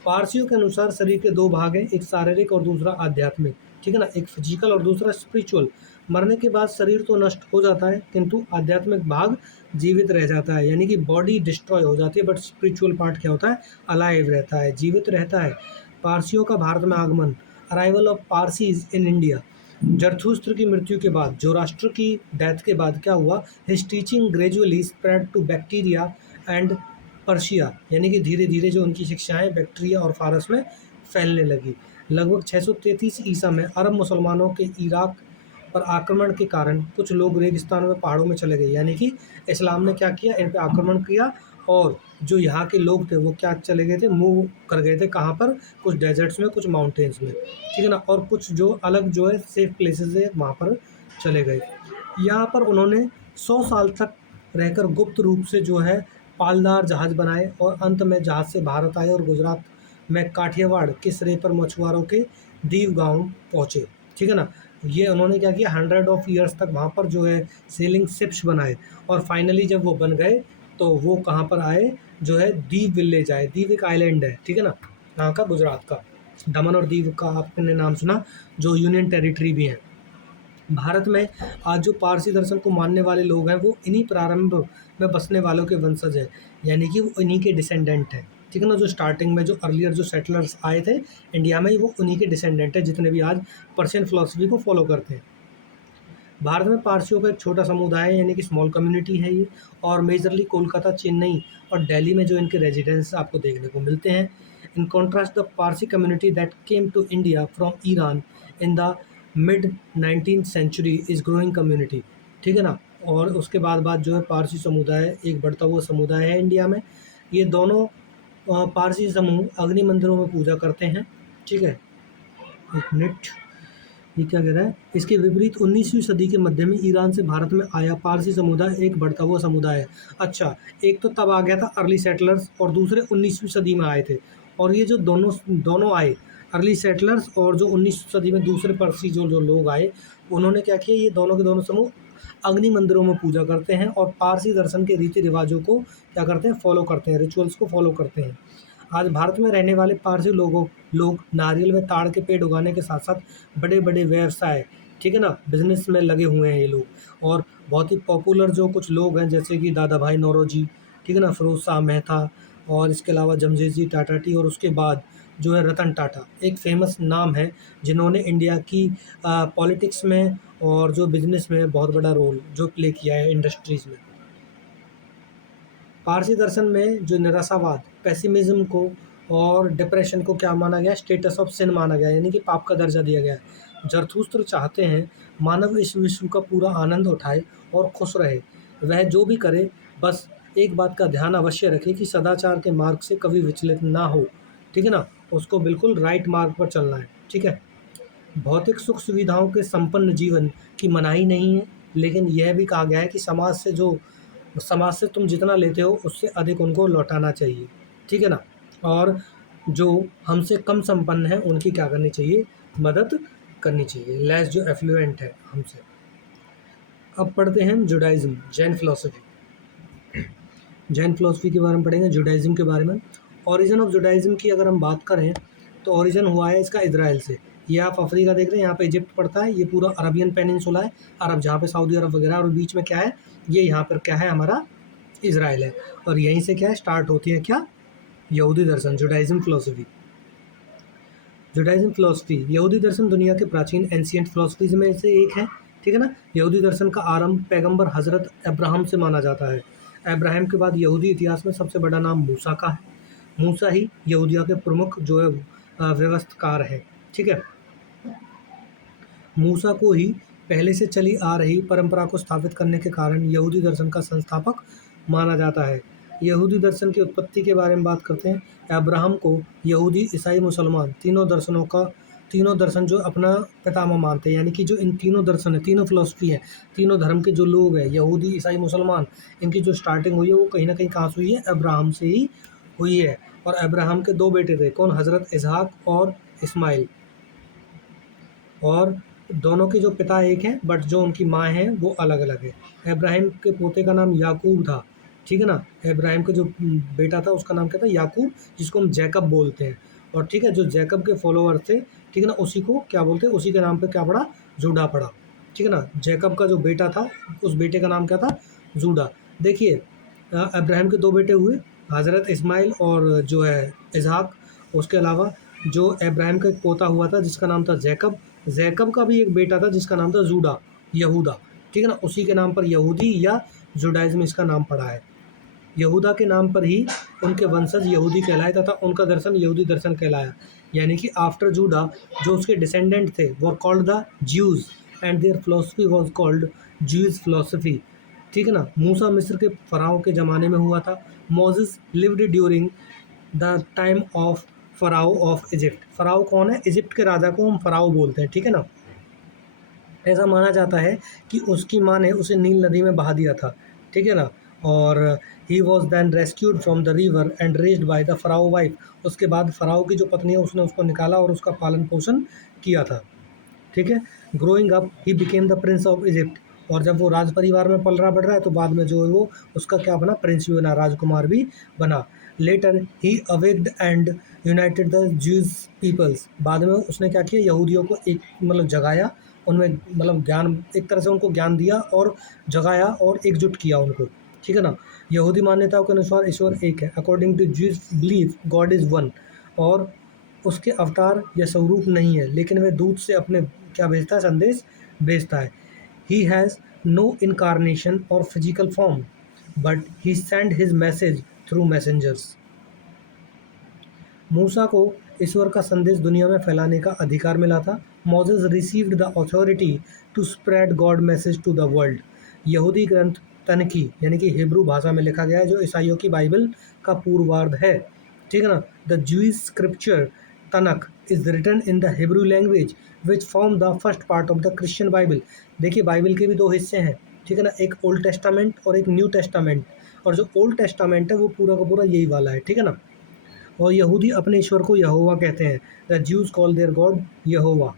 पारसियों के अनुसार शरीर के दो भाग हैं, एक शारीरिक और दूसरा आध्यात्मिक, ठीक है ना, एक फिजिकल और दूसरा स्पिरिचुअल। मरने के बाद शरीर तो नष्ट हो जाता है, किंतु आध्यात्मिक भाग जीवित रह जाता है, यानी कि बॉडी डिस्ट्रॉय हो जाती है, बट स्पिरिचुअल पार्ट क्या होता है, अलाइव रहता है, जीवित रहता है। पारसियों का भारत में आगमन, arrival of Parsis in India. जरथुस्त्र की मृत्यु के बाद, जोराष्ट्र की डेथ के बाद क्या हुआ, his teaching gradually spread to Bactria and Persia, यानी कि धीरे धीरे जो उनकी शिक्षाएं बैक्टीरिया और फारस में फैलने लगी। लगभग 633 ईसा में अरब मुसलमानों के इराक पर आक्रमण के कारण कुछ लोग रेगिस्तान में पहाड़ों में चले गए, यानी कि इस्लाम ने क्या किया, इन पर आक्रमण किया, और जो यहाँ के लोग थे वो क्या चले गए थे, मूव कर गए थे, कहाँ पर, कुछ डेजर्ट्स में, कुछ माउंटेन्स में, ठीक है ना, और कुछ जो अलग जो है सेफ प्लेसेस है वहाँ पर चले गए। यहाँ पर उन्होंने 100 साल तक रहकर गुप्त रूप से जो है पालदार जहाज बनाए, और अंत में जहाज से भारत आए और गुजरात में काठियावाड़ के सिरे पर मछुआरों के दीव गांव पहुँचे, ठीक है ना। ये उन्होंने क्या किया, 100 तक वहाँ पर जो है सेलिंग शिप्स बनाए, और फाइनली जब वो बन गए तो वो कहाँ पर आए, जो है दीव विलेज आए। दीव एक आइलैंड है, ठीक है ना, यहाँ का, गुजरात का। दमन और दीव का आपने नाम सुना, जो यूनियन टेरिटरी भी है भारत में। आज जो पारसी दर्शन को मानने वाले लोग हैं वो इन्हीं प्रारंभ में बसने वालों के वंशज हैं, यानी कि वो इन्हीं के डिसेंडेंट हैं, ठीक है ना। जो स्टार्टिंग में जो अर्लियर जो सेटलर्स आए थे इंडिया में, वो उन्हीं के डिसेंडेंट हैं, जितने भी आज पर्शियन फिलोसफी को फॉलो करते हैं। भारत में पारसियों का एक छोटा समुदाय है, यानी कि स्मॉल कम्युनिटी है ये, और मेजरली कोलकाता, चेन्नई और दिल्ली में जो इनके रेजिडेंट्स आपको देखने को मिलते हैं। In contrast the Parsi community that came to India from Iran in the mid 19th century is growing community, ठीक है ना। और उसके बाद जो है पारसी समुदाय एक बढ़ता हुआ समुदाय है इंडिया में। ये दोनों पारसी समूह अग्नि मंदिरों में पूजा करते हैं, ठीक है। एक मिनट, ये क्या कह रहा है, इसके विपरीत 19वीं सदी के मध्य में ईरान से भारत में आया पारसी समुदाय एक बढ़ता हुआ समुदाय है। अच्छा, एक तो तब आ गया था अर्ली सेटलर्स, और दूसरे 19वीं सदी में आए थे। और ये जो दोनों दोनों आए, अर्ली सेटलर्स और जो 19वीं सदी में दूसरे पारसी जो जो लोग आए, उन्होंने क्या किया, ये दोनों के दोनों समूह अग्नि मंदिरों में पूजा करते हैं, और पारसी दर्शन के रीति रिवाजों को क्या करते हैं, फॉलो करते हैं, रिचुअल्स को फॉलो करते हैं। आज भारत में रहने वाले पारसी लोग नारियल व ताड़ के पेड़ उगाने के साथ साथ बड़े बड़े व्यवसाय, ठीक है ना, बिजनेस में लगे हुए हैं ये लोग। और बहुत ही पॉपुलर जो कुछ लोग हैं, जैसे कि दादा भाई नौरोजी, ठीक है ना, फिरोज शाह मेहता, और इसके अलावा जमशेदजी टाटा टी, और उसके बाद जो है रतन टाटा, एक फेमस नाम है जिन्होंने इंडिया की पॉलिटिक्स में और जो बिजनेस में बहुत बड़ा रोल जो प्ले किया है इंडस्ट्रीज़ में। पारसी दर्शन में जो निराशावाद, पेसिमिज्म को और डिप्रेशन को क्या माना गया, स्टेटस ऑफ सिन माना गया, यानी कि पाप का दर्जा दिया गया है। जरथुस्त्र चाहते हैं मानव इस विश्व का पूरा आनंद उठाए और खुश रहे। वह जो भी करे, बस एक बात का ध्यान अवश्य रखे कि सदाचार के मार्ग से कभी विचलित ना हो, ठीक है ना, उसको बिल्कुल राइट मार्ग पर चलना है, ठीक है। भौतिक सुख सुविधाओं के संपन्न जीवन की मनाही नहीं है, लेकिन यह भी कहा गया है कि समाज से तुम जितना लेते हो उससे अधिक उनको लौटाना चाहिए, ठीक है ना। और जो हमसे कम संपन्न है उनकी क्या करनी चाहिए, मदद करनी चाहिए, लेस जो एफ्लुएंट है हमसे। अब पढ़ते हैं Judaism, Jain philosophy. Jain philosophy के बारे में पढ़ेंगे, जुडाइज्म के बारे में। ओरिजिन ऑफ जुडाइज्म की अगर हम बात करें तो ओरिजिन हुआ है इसका इजराइल से। ये आप अफ्रीका देख रहे हैं, यहाँ पे इजिप्ट पड़ता है, ये पूरा अरबियन पेनिनसुला है, अरब जहाँ पे सऊदी अरब वगैरह, और बीच में क्या है, ये यहाँ पर क्या है, हमारा इजराइल है। और यहीं से क्या है, स्टार्ट होती है क्या, यहूदी दर्शन, जुडाइज्म फिलोसफी। जुडाइज्म फिलोसफी, यहूदी दर्शन दुनिया के प्राचीन एंशिएंट फिलोसफीज में से एक है, ठीक है ना। यहूदी दर्शन का आरंभ पैगंबर हजरत अब्राहम से माना जाता है। अब्राहम के बाद यहूदी इतिहास में सबसे बड़ा नाम मूसा का है। मूसा ही यहूदिया के प्रमुख जो है व्यवस्थाकार है। ठीक है, मूसा को ही पहले से चली आ रही परंपरा को स्थापित करने के कारण यहूदी दर्शन का संस्थापक माना जाता है। यहूदी दर्शन की उत्पत्ति के बारे में बात करते हैं। अब्राहम को यहूदी, ईसाई, मुसलमान तीनों दर्शन जो अपना पितामह मानते हैं, यानी कि जो इन तीनों दर्शन है, तीनों फिलॉसफी है, तीनों धर्म के जो लोग हैं, यहूदी, ईसाई, मुसलमान, इनकी जो स्टार्टिंग हुई है वो कहीं ना कहीं कहाँ से हुई है? अब्राहम से ही हुई है। और अब्राहम के दो बेटे थे, कौन? हज़रत इसहाक और इस्माइल। और दोनों के जो पिता एक हैं, बट जो उनकी माँ हैं वो अलग अलग है। इब्राहिम के पोते का नाम याकूब था। ठीक है ना, इब्राहिम का जो बेटा था उसका नाम क्या था? याकूब, जिसको हम जैकब बोलते हैं। और ठीक है, जो जैकब के फॉलोअर थे, ठीक है ना, उसी को क्या बोलते हैं? उसी के नाम पे क्या पड़ा? जूडा पड़ा। ठीक है ना, जैकब का जो बेटा था उस बेटे का नाम क्या था? जूडा। देखिए, इब्राहिम के दो बेटे हुए, हज़रत इस्माइल और जो है इसहाक। उसके अलावा जो इब्राहिम का एक पोता हुआ था जिसका नाम था जैकब। जैकब का भी एक बेटा था जिसका नाम था जूडा, यहूदा। ठीक है ना, उसी के नाम पर यहूदी या जुडाइज्म इसका नाम पड़ा है। यहूदा के नाम पर ही उनके वंशज यहूदी कहलाए तथा उनका दर्शन यहूदी दर्शन कहलाया। यानी कि आफ्टर जूडा जो उसके डिसेंडेंट थे वो called the Jews and their philosophy was called Jews philosophy. ठीक है ना, मूसा मिस्र के फ़राओ के ज़माने में हुआ था। Moses lived during the time of Pharaoh of Egypt. Pharaoh कौन है? इजिप्ट के राजा को हम फ़राओ बोलते हैं। ठीक है ना, ऐसा माना जाता है कि उसकी माँ ने उसे नील नदी में बहा दिया था। ठीक है ना, और he was then rescued from the river and raised by the Pharaoh wife. उसके बाद फ़राओ की जो पत्नी है उसने उसको निकाला और उसका पालन पोषण किया था। ठीक है, growing up he became the Prince of Egypt. और जब वो राज परिवार में पल रहा बढ़ रहा है तो बाद में जो है वो उसका क्या बना? प्रिंस भी बना, राजकुमार भी बना। Later he awaked and united the Jews peoples. बाद में उसने क्या किया? यहूदियों को एक मतलब जगाया, उनमें मतलब ज्ञान, एक तरह से उनको ज्ञान दिया और जगाया और एकजुट किया उनको। ठीक है ना, यहूदी मान्यताओं के अनुसार ईश्वर एक है। According to Jews believe God is one. और उसके अवतार या स्वरूप नहीं है, लेकिन वह दूत से अपने क्या भेजता है? संदेश भेजता है। ही हैज़ नो इनकारनेशन और physical form but he send his message through messengers. मूसा को ईश्वर का संदेश दुनिया में फैलाने का अधिकार मिला था। Moses received the authority to spread God message to the world. यहूदी ग्रंथ तनकी यानी कि हिब्रू भाषा में लिखा गया है, जो ईसाइयों की बाइबल का पूर्वार्ध है। ठीक है ना, the Jewish scripture Tanakh is written in the Hebrew language which form the first part of the Christian Bible. देखिए, बाइबल के भी दो हिस्से हैं। ठीक है ना, एक ओल्ड टेस्टामेंट और एक न्यू टेस्टामेंट। और जो ओल्ड टेस्टामेंट है वो पूरा का पूरा यही वाला है। ठीक है ना, और यहूदी अपने ईश्वर को यहोवा कहते हैं। The Jews call their God Jehovah.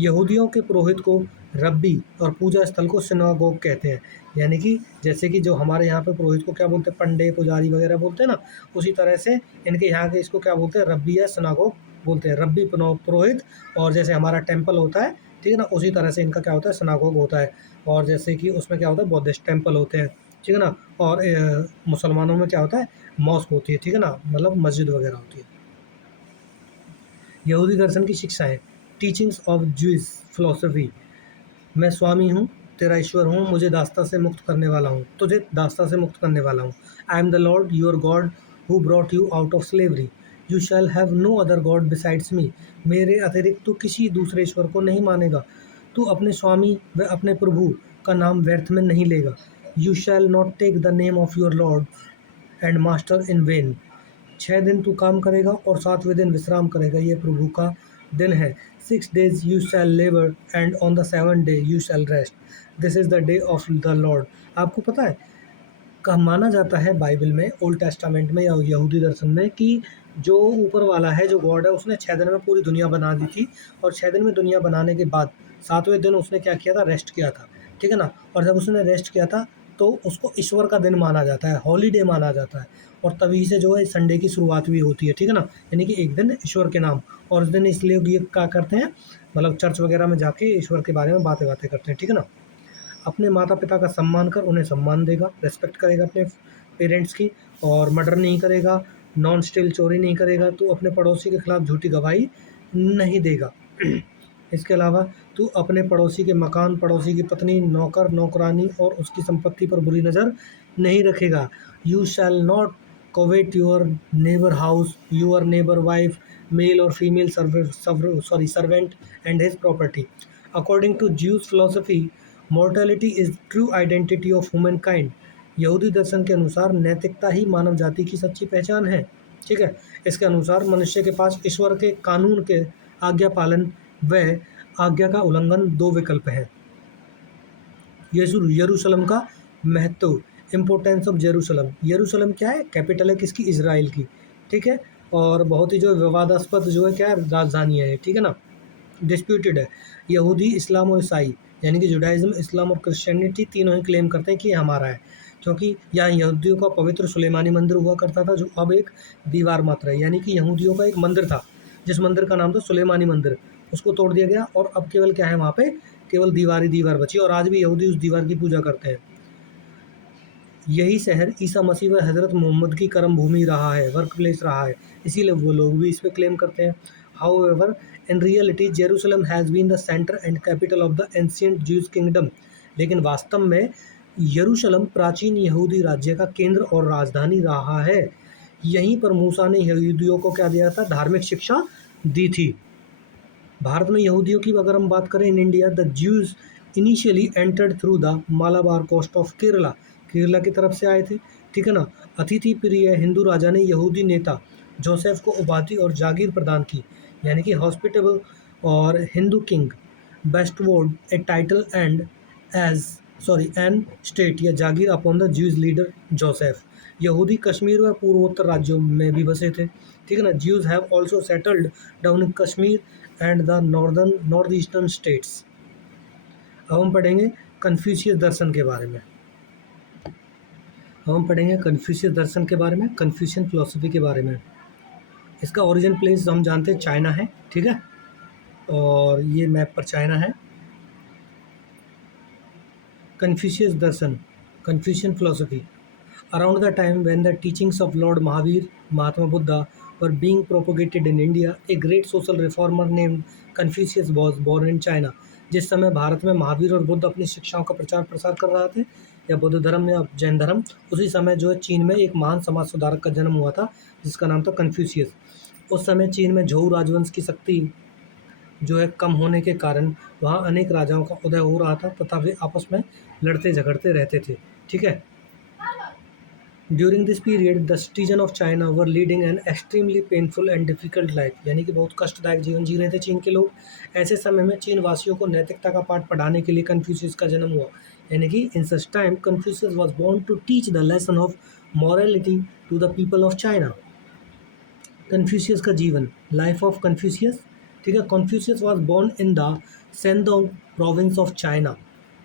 यहूदियों के पुरोहित को रब्बी और पूजा स्थल को सिनागोग कहते हैं। यानी कि जैसे कि जो हमारे यहाँ पे पुरोहित को क्या बोलते हैं? पंडे, पुजारी वगैरह बोलते हैं ना, उसी तरह से इनके यहाँ के इसको क्या बोलते हैं? रब्बी या सिनागोग बोलते हैं। रब्बी पुरोहित, और जैसे हमारा टेम्पल होता है, ठीक है ना, उसी तरह से इनका क्या होता है? सिनागोग होता है। और जैसे कि उसमें क्या होता है? बौद्धिस्ट टेम्पल होते हैं। ठीक है ना, और मुसलमानों में क्या होता है? मॉस्क होती है। ठीक है ना, मतलब मस्जिद वगैरह होती है। यहूदी दर्शन की शिक्षाएं, टीचिंग्स ऑफ ज्यूइश फिलोसफी। मैं स्वामी हूँ, तेरा ईश्वर हूँ, मुझे दास्ता से मुक्त करने वाला हूँ, तुझे दास्ता से मुक्त करने वाला हूँ। I am the lord your God who brought you out of slavery. You shall have no other God besides me. मेरे अतिरिक्त तू किसी दूसरे ईश्वर को नहीं मानेगा। तू अपने स्वामी व अपने प्रभु का नाम व्यर्थ में नहीं लेगा। You shall not take the name of your lord and master in vain. 6 दिन तू काम करेगा और 7वें दिन विश्राम करेगा, ये प्रभु का दिन है। 6 days you shall labour and on the 7th day you shall rest. This is the day of the Lord. आपको पता है, का माना जाता है बाइबल में, ओल्ड टेस्टामेंट में या यहूदी दर्शन में, कि जो ऊपर वाला है, जो गॉड है, उसने 6 दिन में पूरी दुनिया बना दी थी। और 6 दिन में दुनिया बनाने के बाद 7वें दिन उसने क्या किया था? रेस्ट किया था। ठीक है ना, और जब उसने रेस्ट किया था तो उसको ईश्वर का दिन माना जाता है, हॉलीडे माना जाता है। और तभी से जो है संडे की शुरुआत भी होती है। ठीक है ना, यानी कि एक दिन ईश्वर के नाम। और उस दिन इसलिए ये क्या करते हैं? मतलब चर्च वगैरह में जाके ईश्वर के बारे में बातें करते हैं। ठीक है ना, अपने माता पिता का सम्मान कर, उन्हें सम्मान देगा, रेस्पेक्ट करेगा अपने पेरेंट्स की। और मर्डर नहीं करेगा, नॉन स्टील चोरी नहीं करेगा, तो अपने पड़ोसी के खिलाफ झूठी गवाही नहीं देगा। इसके अलावा तू अपने पड़ोसी के मकान, पड़ोसी की पत्नी, नौकर, नौकरानी और उसकी संपत्ति पर बुरी नज़र नहीं रखेगा। You shall not covet your neighbor house, your neighbor wife, male or female servant, and his property. According to Jews philosophy, mortality is true identity of humankind. यहूदी दर्शन के अनुसार नैतिकता ही मानव जाति की सच्ची पहचान है। ठीक है, इसके अनुसार मनुष्य के पास ईश्वर के कानून के आज्ञा पालन व आज्ञा का उल्लंघन दो विकल्प हैं। यरूशलेम का महत्व, इम्पोर्टेंस ऑफ जेरूशलम। यरूशलेम क्या है? कैपिटल है किसकी? इजराइल की। ठीक है, और बहुत ही जो विवादास्पद जो है क्या है? राजधानी है। ठीक है ना, डिस्प्यूटेड है। यहूदी, इस्लाम और ईसाई यानी कि जुडाइज़्म, इस्लाम और क्रिश्चियनिटी तीनों ही क्लेम करते हैं कि ये हमारा है, क्योंकि यहाँ यहूदियों का पवित्र सुलेमानी मंदिर हुआ करता था, जो अब एक दीवार मात्र है। यानी कि यहूदियों का एक मंदिर था, जिस मंदिर का नाम था सुलेमानी मंदिर, उसको तोड़ दिया गया और अब केवल क्या है, वहाँ पे केवल दीवार ही दीवार बची और आज भी यहूदी उस दीवार की पूजा करते हैं। यही शहर ईसा मसीह व हज़रत मोहम्मद की कर्म भूमि रहा है, वर्क प्लेस रहा है, इसीलिए वो लोग भी इस पर क्लेम करते हैं। However in reality Jerusalem has been the centre and capital of the ancient Jews kingdom. लेकिन वास्तव में यरूशलेम प्राचीन यहूदी राज्य का केंद्र और राजधानी रहा है। यहीं पर मूसा ने यहूदियों को क्या दिया था? धार्मिक शिक्षा दी थी। भारत में यहूदियों की अगर हम बात करें, in India the Jews initially entered through the Malabar coast of Kerala. Kerala की तरफ से आए थे। ठीक है ना। अतिथि प्रिय हिंदू राजा ने यहूदी नेता जोसेफ को उपाधि और जागीर प्रदान की, यानी कि हॉस्पिटेबल और Hindu king bestowed a title and an state या jagir upon the Jews leader Joseph. यहूदी कश्मीर व पूर्वोत्तर राज्यों में भी बसे थे। ठीक है ना। Jews have also settled down in Kashmir and the north eastern states. अब हम पढ़ेंगे कन्फ्यूशियस दर्शन के बारे में। कन्फ्यूशियन फिलोसफी के बारे में। इसका ओरिजिन प्लेस हम जानते हैं चाइना है। ठीक है, और ये मैप पर चाइना है। Confucius Darshan, Confucian philosophy. Around the time when the teachings of Lord Mahavir, Mahatma Buddha, were being propagated in India, a great social reformer named Confucius was born in China. जिस समय भारत में महावीर और बुद्ध अपनी शिक्षाओं का प्रचार प्रसार कर रहे थे, या बुद्ध धर्म या जैन धर्म, उसी समय जो है चीन में एक महान समाज सुधारक का जन्म हुआ था, जिसका नाम था कन्फ्यूशियस। उस समय चीन में झोउ राजवंश की शक्ति जो है कम होने के कारण वहाँ अनेक राजाओं का उदय हो रहा था तथा वे आपस में लड़ते झगड़ते रहते थे। ठीक है। During this period, the citizens of China were leading an extremely painful and difficult life, यानी कि बहुत कष्टदायक जीवन जी रहे थे चीन के लोग। ऐसे समय में चीन वासियों को नैतिकता का पाठ पढ़ाने के लिए कन्फ्यूशियस का जन्म हुआ, यानी कि in such time Confucius was born to teach the lesson of morality to the people of China. Confucius का जीवन, लाइफ ऑफ कन्फ्यूशियस। ठीक है। Confucius was born in the Shandong province of China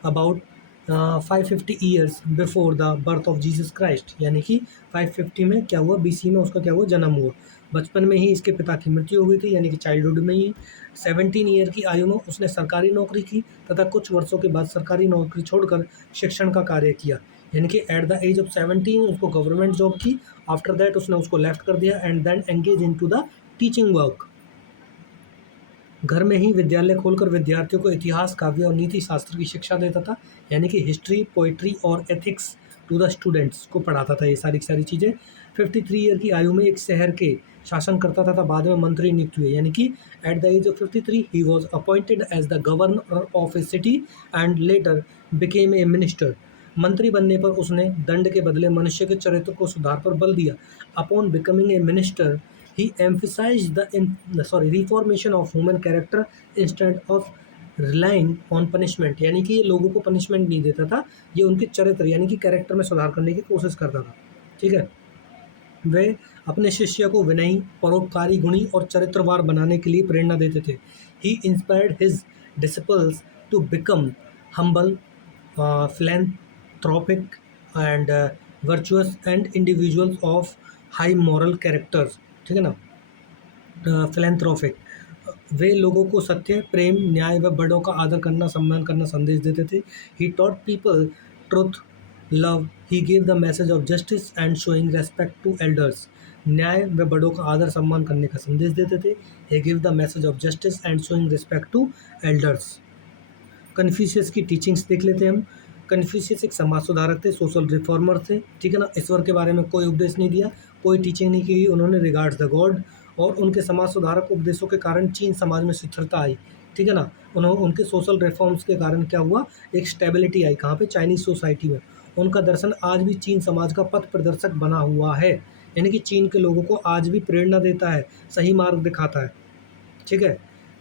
about 550 years before the birth of Jesus Christ, यानी कि 550 में क्या हुआ, BC में उसका क्या हुआ, जन्म हुआ। बचपन में ही इसके पिता की मृत्यु हो गई थी, यानी कि चाइल्डहुड में ही। 17 ईयर की आयु में उसने सरकारी नौकरी की तथा कुछ वर्षों के बाद सरकारी नौकरी छोड़कर शिक्षण का कार्य किया, यानी कि एट द एज ऑफ 17 उसको गवर्नमेंट जॉब की। आफ्टर दैट उसने उसको लेफ्ट कर दिया and then engage into the teaching work. घर में ही विद्यालय खोलकर विद्यार्थियों को इतिहास, काव्य और नीति शास्त्र की शिक्षा देता था, यानी कि हिस्ट्री, पोइट्री और एथिक्स टू द स्टूडेंट्स को पढ़ाता था, ये सारी चीज़ें। 53 ईयर की आयु में एक शहर के शासन करता था, बाद में मंत्री नियुक्त हुए, यानी कि at the age of 53 he was appointed as the governor of a city and later became a minister. मंत्री बनने पर उसने दंड के बदले मनुष्य के चरित्र को सुधार पर बल दिया। Upon becoming a minister he emphasized the reformation of human character instead of relying on punishment, यानी कि ये लोगों को पनिशमेंट नहीं देता था, ये उनके चरित्र यानी कि कैरेक्टर में सुधार करने की कोशिश करता था। ठीक है। वे अपने शिष्य को विनयी, परोपकारी, गुणी और चरित्रवार बनाने के लिए प्रेरणा देते थे। he inspired his disciples to become humble, philanthropic and virtuous and individuals of high moral characters। ठीक है ना। फिलैंथ्रोपिक, वे लोगों को सत्य, प्रेम, न्याय व बड़ों का आदर करना, सम्मान करना संदेश देते थे। He taught people truth, love, he give the message of justice and showing respect to elders. न्याय व बड़ों का आदर सम्मान करने का संदेश देते थे। He give the message of justice and showing respect to elders. Confucius की टीचिंग्स देख लेते हैं हम। कन्फ्यूशियस एक समाज सुधारक थे, सोशल रिफॉर्मर थे, ठीक है ना। ईश्वर के बारे में कोई उपदेश नहीं दिया, कोई टीचिंग नहीं की उन्होंने रिगार्ड्स द गॉड। और उनके समाज सुधारक उपदेशों के कारण चीन समाज में स्थिरता आई, ठीक है ना। उनके सोशल रिफॉर्म्स के कारण क्या हुआ, एक स्टेबिलिटी आई, कहाँ पे, चाइनीज सोसाइटी में। उनका दर्शन आज भी चीन समाज का पथ प्रदर्शक बना हुआ है, यानी कि चीन के लोगों को आज भी प्रेरणा देता है, सही मार्ग दिखाता है, ठीक है।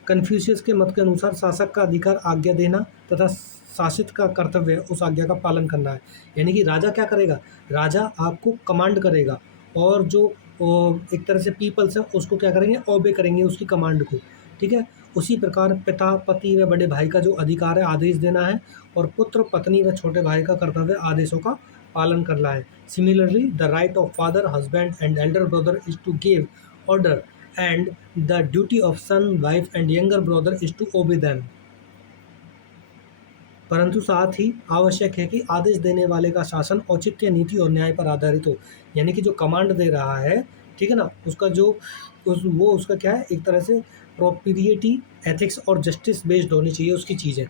कन्फ्यूशियस के मत के अनुसार शासक का अधिकार आज्ञा देना तथा शासित का कर्तव्य उस आज्ञा का पालन करना है। यानी कि राजा क्या करेगा, राजा आपको कमांड करेगा, और जो एक तरह से पीपल्स हैं उसको क्या करेंगे, ओबे करेंगे उसकी कमांड को, ठीक है। उसी प्रकार पिता, पति व बड़े भाई का जो अधिकार है आदेश देना है, और पुत्र, पत्नी व छोटे भाई का कर्तव्य आदेशों का पालन करना है। Similarly the right of father, husband and elder brother is to give order and the duty of son, wife and younger brother is to obey them। परंतु साथ ही आवश्यक है कि आदेश देने वाले का शासन औचित्य, नीति और न्याय पर आधारित हो। यानी कि जो कमांड दे रहा है, ठीक है ना, उसका जो उसका क्या है, एक तरह से प्रोप्रिएटी, एथिक्स और जस्टिस बेस्ड होनी चाहिए उसकी चीज़ें।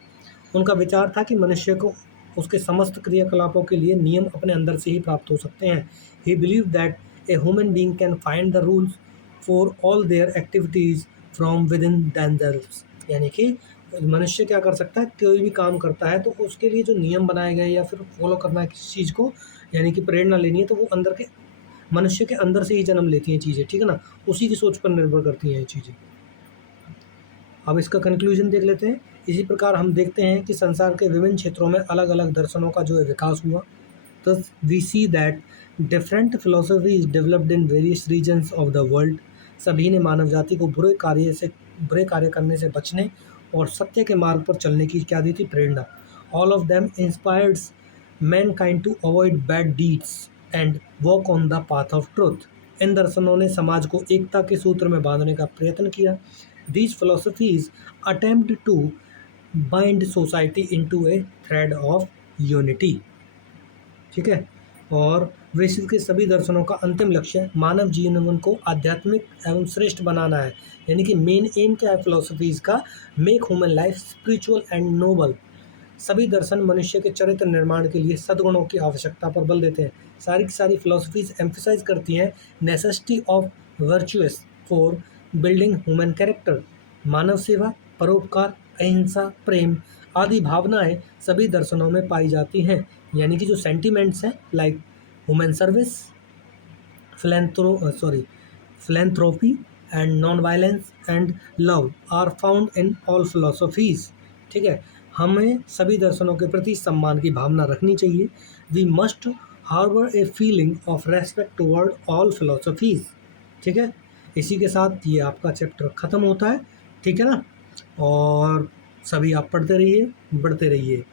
उनका विचार था कि मनुष्य को उसके समस्त क्रियाकलापों के लिए नियम अपने अंदर से ही प्राप्त हो सकते हैं। ही believe that a human being can find the rules for all there activities from with in themselves। यानी कि मनुष्य क्या कर सकता है, कोई भी काम करता है तो उसके लिए जो नियम बनाए गए या फिर फॉलो करना है किसी चीज़ को, यानी कि प्रेरणा लेनी है, तो वो अंदर के मनुष्य के अंदर से ही जन्म लेती हैं चीज़ें, ठीक है ना। उसी की सोच पर निर्भर करती हैं ये चीज़ें। अब इसका कंक्लूजन देख लेते हैं। इसी प्रकार हम देखते हैं कि संसार के विभिन्न क्षेत्रों में अलग अलग दर्शनों का जो है विकास हुआ। तो we see that different philosophies developed in various regions of the world. सभी ने मानव जाति को बुरे कार्य करने से बचने और सत्य के मार्ग पर चलने की क्या दी थी, प्रेरणा। All of them inspireds mankind to avoid bad deeds and walk on the path of truth. इन दर्शनों ने समाज को एकता के सूत्र में बांधने का प्रयत्न किया। These philosophies attempt to bind society into a thread of unity। ठीक है। और विश्व के सभी दर्शनों का अंतिम लक्ष्य मानव जीवन को आध्यात्मिक एवं श्रेष्ठ बनाना है। यानी कि मेन एम क्या है फिलोसफीज का, make human life spiritual and noble. सभी दर्शन मनुष्य के चरित्र निर्माण के लिए सद्गुणों की आवश्यकता पर बल देते हैं। सारी की सारी फिलोसफीज एम्फेसाइज करती हैं necessity of virtuous for building human character. मानव सेवा, परोपकार, अहिंसा, प्रेम आदि भावनाएं सभी दर्शनों में पाई जाती हैं। यानी कि जो सेंटिमेंट्स हैं like human service, philanthropy and non violence and love are found in all philosophies. ठीक है। हमें सभी दर्शनों के प्रति सम्मान की भावना रखनी चाहिए। We must harbour a feeling of respect toward all philosophies. ठीक है। इसी के साथ ये आपका चैप्टर ख़त्म होता है, ठीक है ना। और सभी आप पढ़ते रहिए, बढ़ते रहिए।